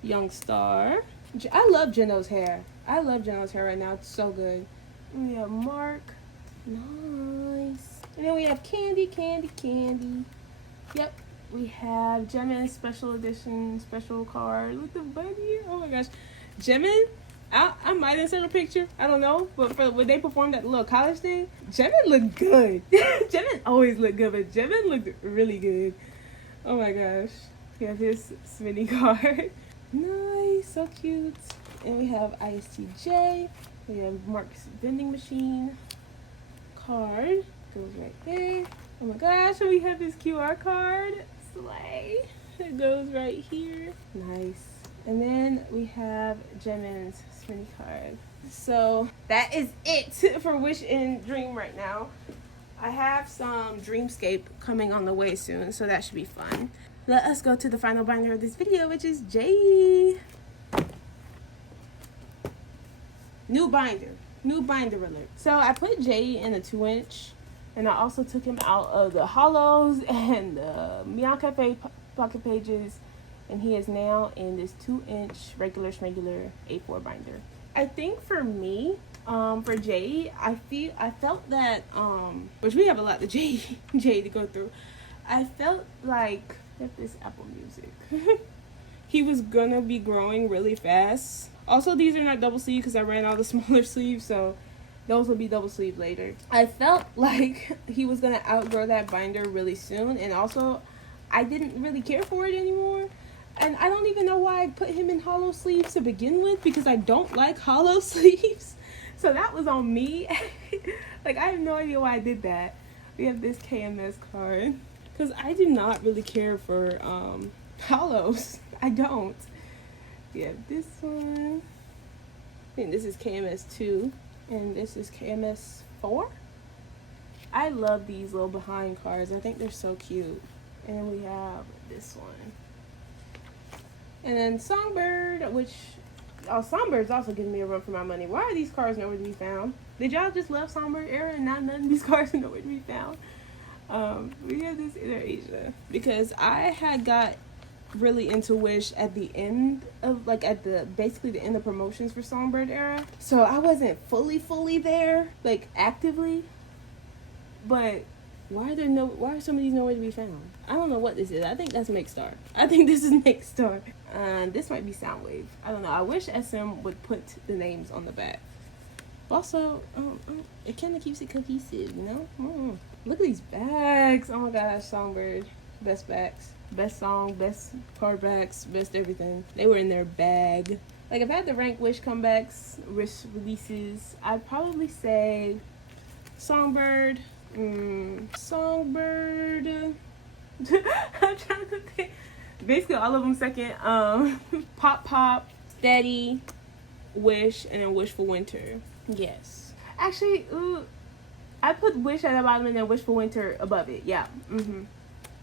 Young Star. I love Geno's hair. I love Geno's hair right now. It's so good. We have Mark. Nice. And then we have Candy. Yep. We have Jimin Special Edition Special Card with the bunny. Oh my gosh. Jimin, I might insert a picture. I don't know. But for when they performed at the little college thing, Jimin looked good. Jimin always looked good, but Jimin looked really good. Oh my gosh. We have his spinning card. Nice. So cute. And we have ISTJ. We have Mark's vending machine card. Goes right there. Oh my gosh, and we have this QR card. Slay. It goes right here. Nice. And then we have Jimin's spinning card. So that is it for Wish and Dream right now. I have some Dreamscape coming on the way soon, so that should be fun. Let us go to the final binder of this video, which is jaehee. New binder alert. So I put jaehee in a 2-inch, and I also took him out of the hollows and the Meow Cafe pocket pages, and he is now in this 2-inch regular A4 binder. I think for me, for jaehee, I felt that which we have a lot of jaehee to go through. I felt like get this Apple Music. He was gonna be growing really fast. Also, these are not double sleeve because I ran all the smaller sleeves, so those will be double sleeve later. I felt like he was gonna outgrow that binder really soon, and also I didn't really care for it anymore. And I don't even know why I put him in hollow sleeves to begin with, because I don't like hollow sleeves. So that was on me. Like, I have no idea why I did that. We have this KMS card, because I do not really care for hollows. I don't. We have this one. I think this is KMS 2, and this is KMS 4. I love these little behind cards. I think they're so cute. And then we have this one. And then Songbird, which Songbird's also giving me a run for my money. Why are these cards nowhere to be found? Did y'all just love Songbird era and not none of these cards are nowhere to be found? We have this Inner Asia, because I had got really into Wish at the end of, like, basically the end of promotions for Songbird era. So I wasn't fully there, like, actively, but Why are some of these nowhere to be found? I don't know what this is. I think that's Make Star. I think this is Make Star. This might be Soundwave. I don't know. I wish SM would put the names on the back. Also, it kind of keeps it cohesive, you know? Look at these bags. Oh my gosh, Songbird. Best backs. Best song, best card backs, best everything. They were in their bag. Like, if I had to rank Wish comebacks, Wish releases, I'd probably say Songbird. Songbird. I'm trying to think. Basically, all of them second. Pop Pop, Steady, Wish, and then Wish for Winter. Yes. Actually, I put Wish at the bottom and then Wish for Winter above it. Yeah.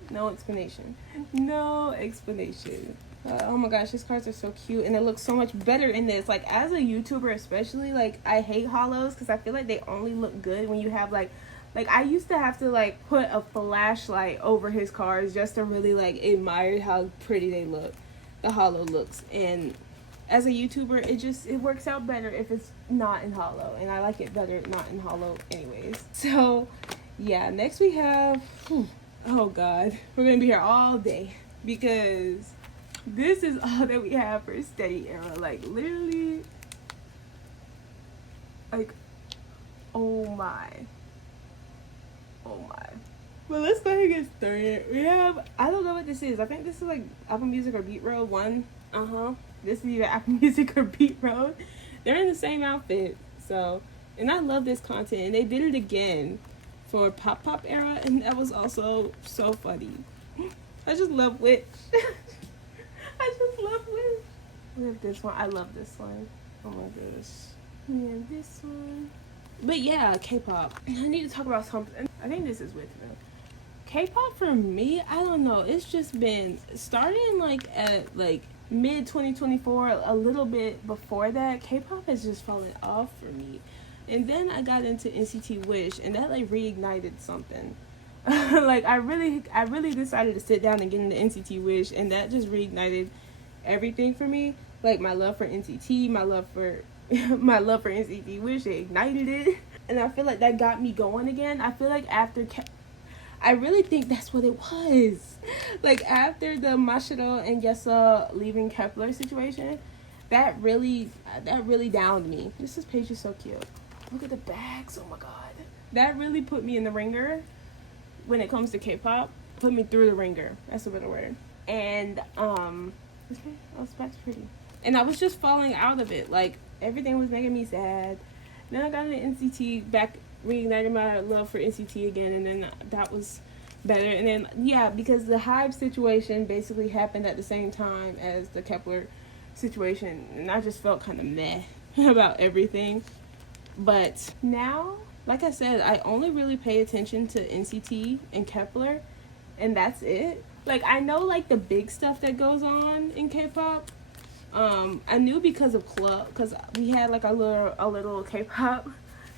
No explanation. No explanation. Oh my gosh, these cards are so cute, and it looks so much better in this. Like, as a YouTuber especially, like, I hate hollows because I feel like they only look good when you have, like, I used to have to, like, put a flashlight over his cards just to really, like, admire how pretty they look, the hollow looks. And as a YouTuber, it works out better if it's not in hollow, and I like it better not in hollow anyways. So, yeah, next we have, oh God, we're going to be here all day because this is all that we have for Steady era. Like, literally, like, oh my. Well, let's go ahead and get started. We have, I don't know what this is. I think this is like Apple Music or Beat Road 1. This is either Apple Music or Beat Road. They're in the same outfit. So, and I love this content. And they did it again for Pop Pop era. And that was also so funny. I just love Witch. I just love Witch. We have this one. I love this one. Oh my gosh. Yeah, this one. But yeah, K-pop. I need to talk about something. I think this is with me. K-pop for me, I don't know. It's just been starting like at like mid 2024, a little bit before that. K-pop has just fallen off for me. And then I got into NCT Wish, and that like reignited something. Like I really decided to sit down and get into NCT Wish, and that just reignited everything for me. Like my love for NCT, my love for NCT Wish, it ignited it. And I feel like that got me going again. I feel like after I really think that's what it was. Like after the Mashiro and Yesa leaving kep1er situation, that really downed me. This page is so cute. Look at the bags. Oh my god. That really put me in the ringer when it comes to K-pop. Put me through the ringer. That's a better word. And this back's pretty. And I was just falling out of it. Like everything was making me sad. Then I got into NCT, back reignited my love for NCT again, and then that was better. And then yeah, because the hiyyih situation basically happened at the same time as the kep1er situation, and I just felt kind of meh about everything. But now, like I said, I only really pay attention to NCT and kep1er, and that's it. Like I know like the big stuff that goes on in K-pop. I knew because of club, because we had like a little K-pop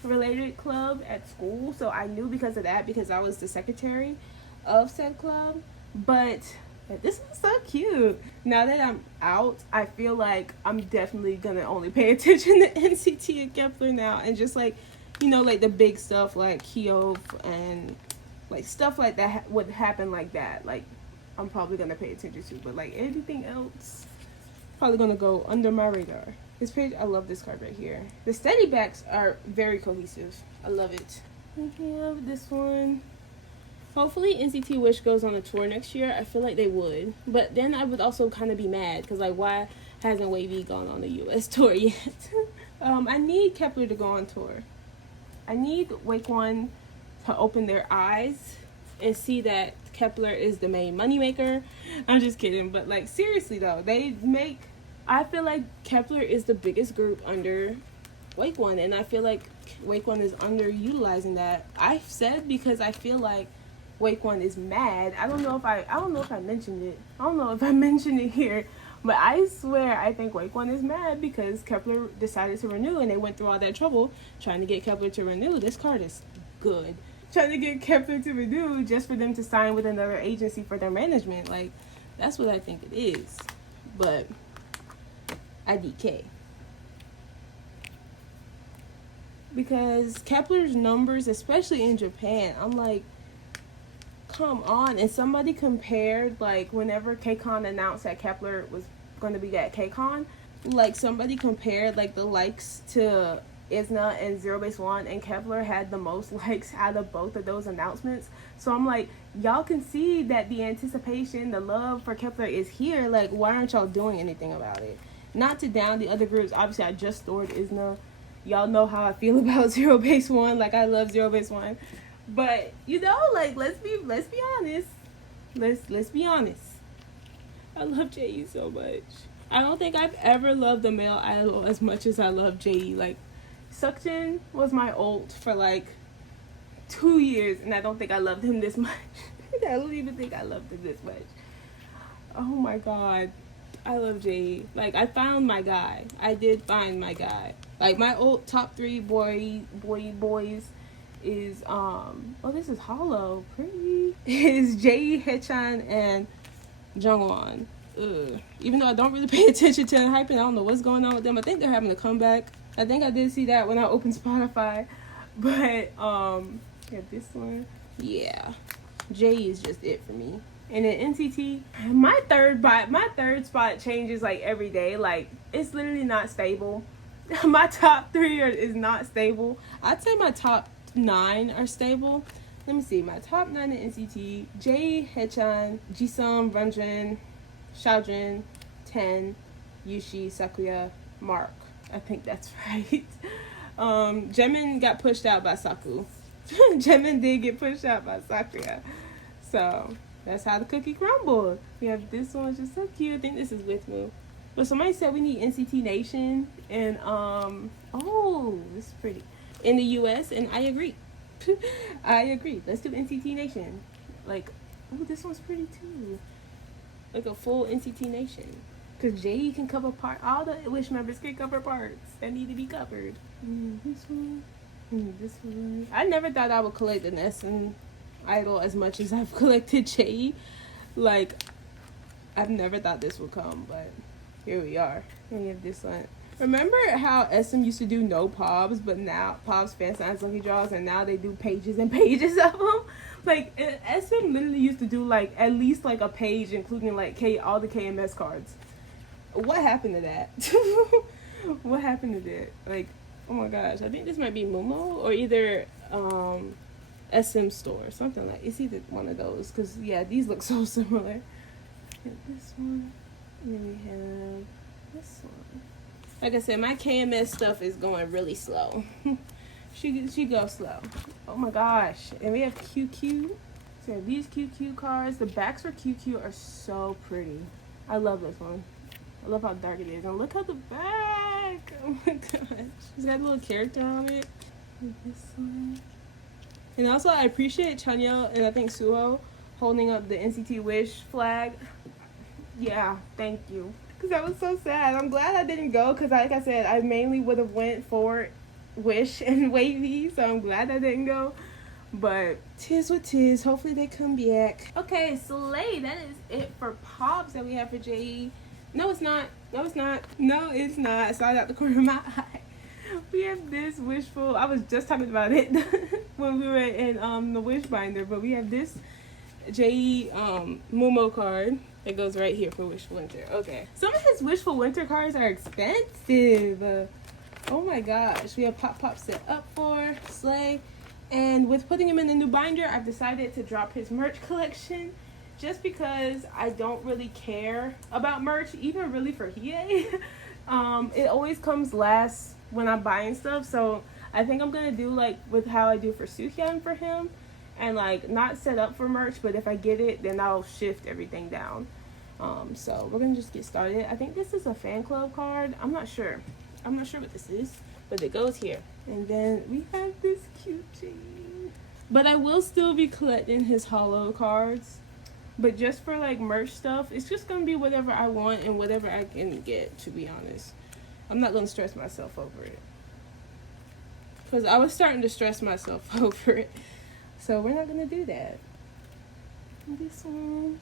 related club at school, so I knew because of that, because I was the secretary of said club. But this is so cute. Now that I'm out, I feel like I'm definitely gonna only pay attention to NCT and kep1er now, and just like, you know, like the big stuff like hiyyih and like stuff like that would happen like that. Like I'm probably gonna pay attention to, but like anything else, probably gonna go under my radar. This page, I love this card right here. The steady backs are very cohesive. I love it. We have this one. Hopefully NCT Wish goes on a tour next year. I feel like they would, but then I would also kind of be mad because like why hasn't wayv gone on a US tour yet? I need kep1er to go on tour. I need wayv to open their eyes and see that kep1er is the main moneymaker. I'm just kidding, but like seriously though, I feel like kep1er is the biggest group under wayv, and I feel like wayv is underutilizing that. I said because I feel like wayv is mad. I don't know if I mentioned it. I don't know if I mentioned it here, but I swear I think wayv is mad because kep1er decided to renew, and they went through all that trouble trying to get kep1er to renew. This card is good. Trying to get kep1er to renew just for them to sign with another agency for their management. Like, that's what I think it is. But IDK. Because kep1er's numbers, especially in Japan, I'm like, come on. And somebody compared, like, whenever haechan announced that kep1er was going to be at haechan, like, somebody compared, like, the likes to izna and 0 base 1, and kep1er had the most likes out of both of those announcements. So I'm like, y'all can see that the anticipation, the love for kep1er is here. Like, why aren't y'all doing anything about it? Not to down the other groups. Obviously, I just stored izna. Y'all know how I feel about 0 base 1. Like, I love 0 base 1. But, you know, like, let's be honest. Let's be honest. I love jaehee so much. I don't think I've ever loved a male idol as much as I love jaehee. Like, Suhyeon was my ult for like 2 years, and I don't think I loved him this much. I don't even think I loved him this much. Oh my god. I love jaehee. Like, I found my guy. I did find my guy. Like, my old top 3 boys is oh, this is hollow, pretty, is jaehee, haechan, and jungwon. Even though I don't really pay attention to enhypen, I don't know what's going on with them. I think they're having a comeback. I think I did see that when I opened Spotify. But yeah, this one, yeah, jaehee is just it for me. And then NCT, my third spot changes like every day. Like, it's literally not stable. My top 3 is not stable. I'd say my top 9 are stable. Let me see. My top 9 in NCT: jaehee, haechan, jisung, renjun, xiaojun, ten, yushi, sakuya, mark. I think that's right. Jimin got pushed out by Saku. Jimin did get pushed out by Sakuya. So that's how the cookie crumbled. We have this one, just so cute. I think this is with Moo. But somebody said we need NCT Nation, and oh, this is pretty, in the US, and I agree. I agree. Let's do NCT Nation. Like, oh, this one's pretty too. Like a full NCT Nation. Because jaehee can cover all the Wish members can cover parts that need to be covered. This one. This one. I never thought I would collect an SM idol as much as I've collected jaehee. Like, I've never thought this would come, but here we are. And we have this one. Remember how SM used to do no pobs, but now pobs, fan signs, lucky draws, and now they do pages and pages of them? Like, SM literally used to do like at least like a page, including like all the KMS cards. What happened to that? What happened to that? Like, oh my gosh, I think this might be Momo or either SM Store, something like. It's either one of those, because yeah, these look so similar. This one, and then we have this one. Like I said, my KMS stuff is going really slow. she goes slow. Oh my gosh, and we have QQ. So these QQ cards, the backs for QQ are so pretty. I love this one. I love how dark it is. And look at the back. Oh my gosh. It's got a little character on it. And this one. And also, I appreciate Chanyeol and I think Suho holding up the NCT Wish flag. Yeah, thank you. Because that was so sad. I'm glad I didn't go because, like I said, I mainly would have went for Wish and wayv, so I'm glad I didn't go. But tis what tis. Hopefully they come back. Okay, Slay. That is it for pops that we have for jaehee. No, it's not. No, it's not. No, it's not. I saw it out the corner of my eye. We have this wishful. I was just talking about it when we were in the wish binder. But we have this jaehee Momo card that goes right here for Wishful Winter. Okay. Some of his Wishful Winter cards are expensive. Oh my gosh. We have Pop set up for Slay. And with putting him in the new binder, I've decided to drop his merch collection. Just because I don't really care about merch, even really for hiyyih. It always comes last when I'm buying stuff. So I think I'm going to do like with how I do for Suhyeon for him. And like not set up for merch, but if I get it, then I'll shift everything down. So we're going to just get started. I think this is a fan club card. I'm not sure what this is, but it goes here. And then we have this cute jaehee. But I will still be collecting his hollow cards. But just for like merch stuff, it's just going to be whatever I want and whatever I can get, to be honest. I'm not going to stress myself over it. Because I was starting to stress myself over it. So we're not going to do that. This one.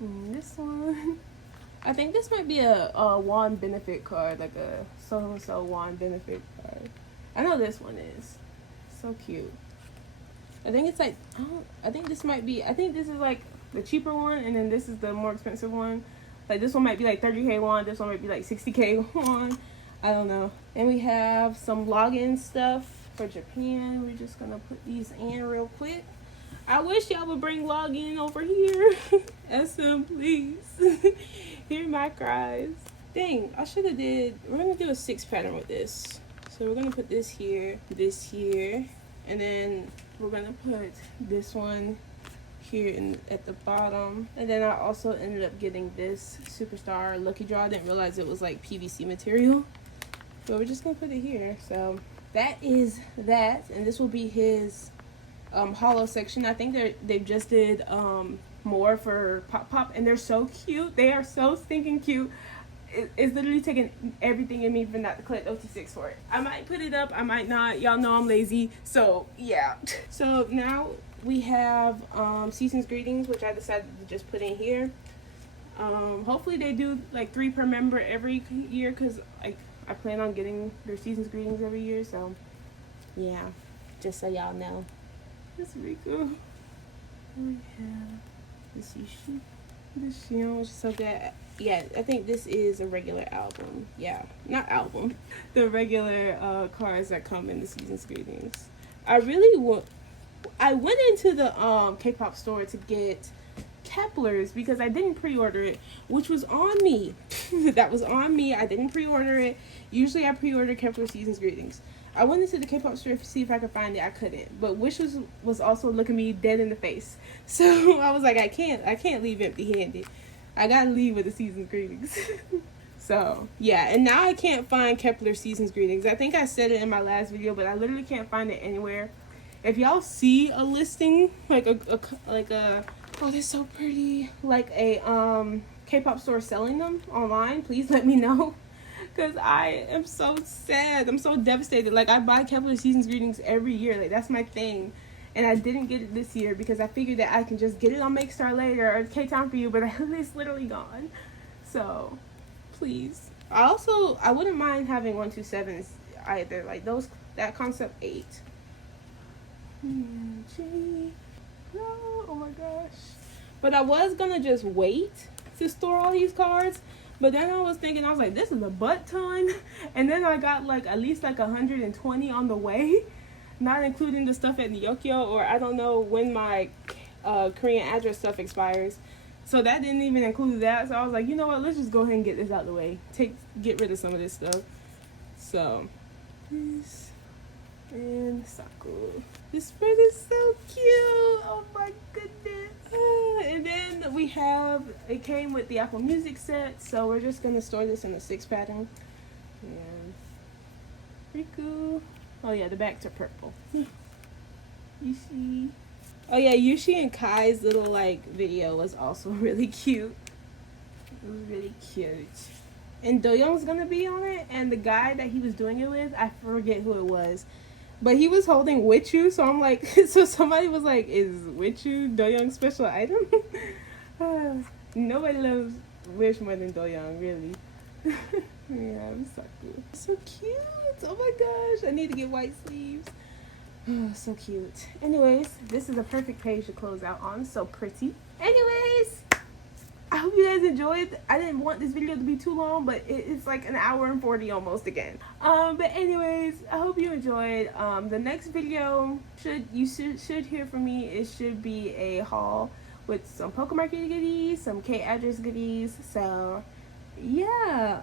This one. I think this might be a wand benefit card, like a so-and-so wand benefit card. I know this one is. So cute. I think it's like, I think this might be, I think this is like the cheaper one, and then this is the more expensive one. Like this one might be like 30k won, this one might be like 60k won. I don't know. And we have some login stuff for Japan. We're just gonna put these in real quick. I wish y'all would bring login over here. SM, please. Hear my cries. Dang, I should have did, we're gonna do a 6 pattern with this. So we're gonna put this here, and then we're gonna put this one here at the bottom. And then I also ended up getting this Superstar Lucky Draw. I didn't realize it was like PVC material. But we're just gonna put it here. So that is that, and this will be his hollow section. I think they just did more for Pop, and they're so cute. They are so stinking cute. It's literally taking everything in me for not to collect OT6 for it. I might put it up, I might not. Y'all know I'm lazy, so yeah. So now we have Season's Greetings, which I decided to just put in here. Hopefully they do like 3 per member every year, because I plan on getting their Season's Greetings every year, so yeah, just so y'all know. That's really cool. We have this Yujin, this suhyeon, which is so good. Yeah, I think this is a regular album. Yeah, not album. The regular cards that come in the Season's Greetings. I went into the K-pop store to get kep1er's because I didn't pre-order it, which was on me. That was on me. I didn't pre-order it. Usually I pre-order kep1er Season's Greetings. I went into the K-pop store to see if I could find it. I couldn't. But Wish was also looking me dead in the face. So I was like, I can't leave empty-handed. I gotta leave with the Season's Greetings. So yeah, and now I can't find kep1er Season's Greetings. I think I said it in my last video, but I literally can't find it anywhere. If y'all see a listing, like a oh, they're so pretty, like a K-pop store selling them online, please let me know. Because I am so sad. I'm so devastated. Like, I buy kep1er Season's Greetings every year. Like, that's my thing. And I didn't get it this year because I figured that I can just get it on Make Star later or K-Town for you, but it's literally gone. So, please. I wouldn't mind having 127s either. Like, that concept 8. Oh my gosh. But I was gonna just wait to store all these cards. But then I was thinking, I was like, this is a butt ton. And then I got like at least like 120 on the way, not including the stuff at Nyokyo, or I don't know when my Korean address stuff expires. So that didn't even include that. So I was like, you know what, let's just go ahead and get this out of the way. Get rid of some of this stuff. So this and Sakura. This spread is so cute. Oh my goodness. And then we have, it came with the Apple Music set, so we're just gonna store this in a 6 pattern. And pretty cool. Oh yeah, the backs are purple. You see? Oh yeah, Yushi and Kai's little like video was also really cute. It was really cute. And Doyoung's gonna be on it, and the guy that he was doing it with, I forget who it was. But he was holding Wichu, so I'm like, so somebody was like, is Wichu Doyoung's special item? Nobody loves Wish more than Doyoung, really. Yeah, I'm so cute. So cute. Oh my gosh. I need to get white sleeves. Oh, so cute. Anyways, this is a perfect page to close out on. So pretty. Anyways, I hope you guys enjoyed. I didn't want this video to be too long, but it's like 1 hour and 40 almost again. But anyways, I hope you enjoyed. The next video should hear from me. It should be a haul with some Pokemon goodies, some K address goodies. So yeah,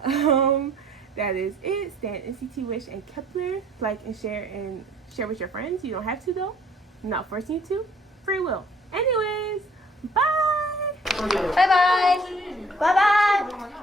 that is it. Stan, NCT Wish, and kep1er. Like and share with your friends. You don't have to though. I'm not forcing you to. Free will. Anyways, bye. Bye bye. Bye bye.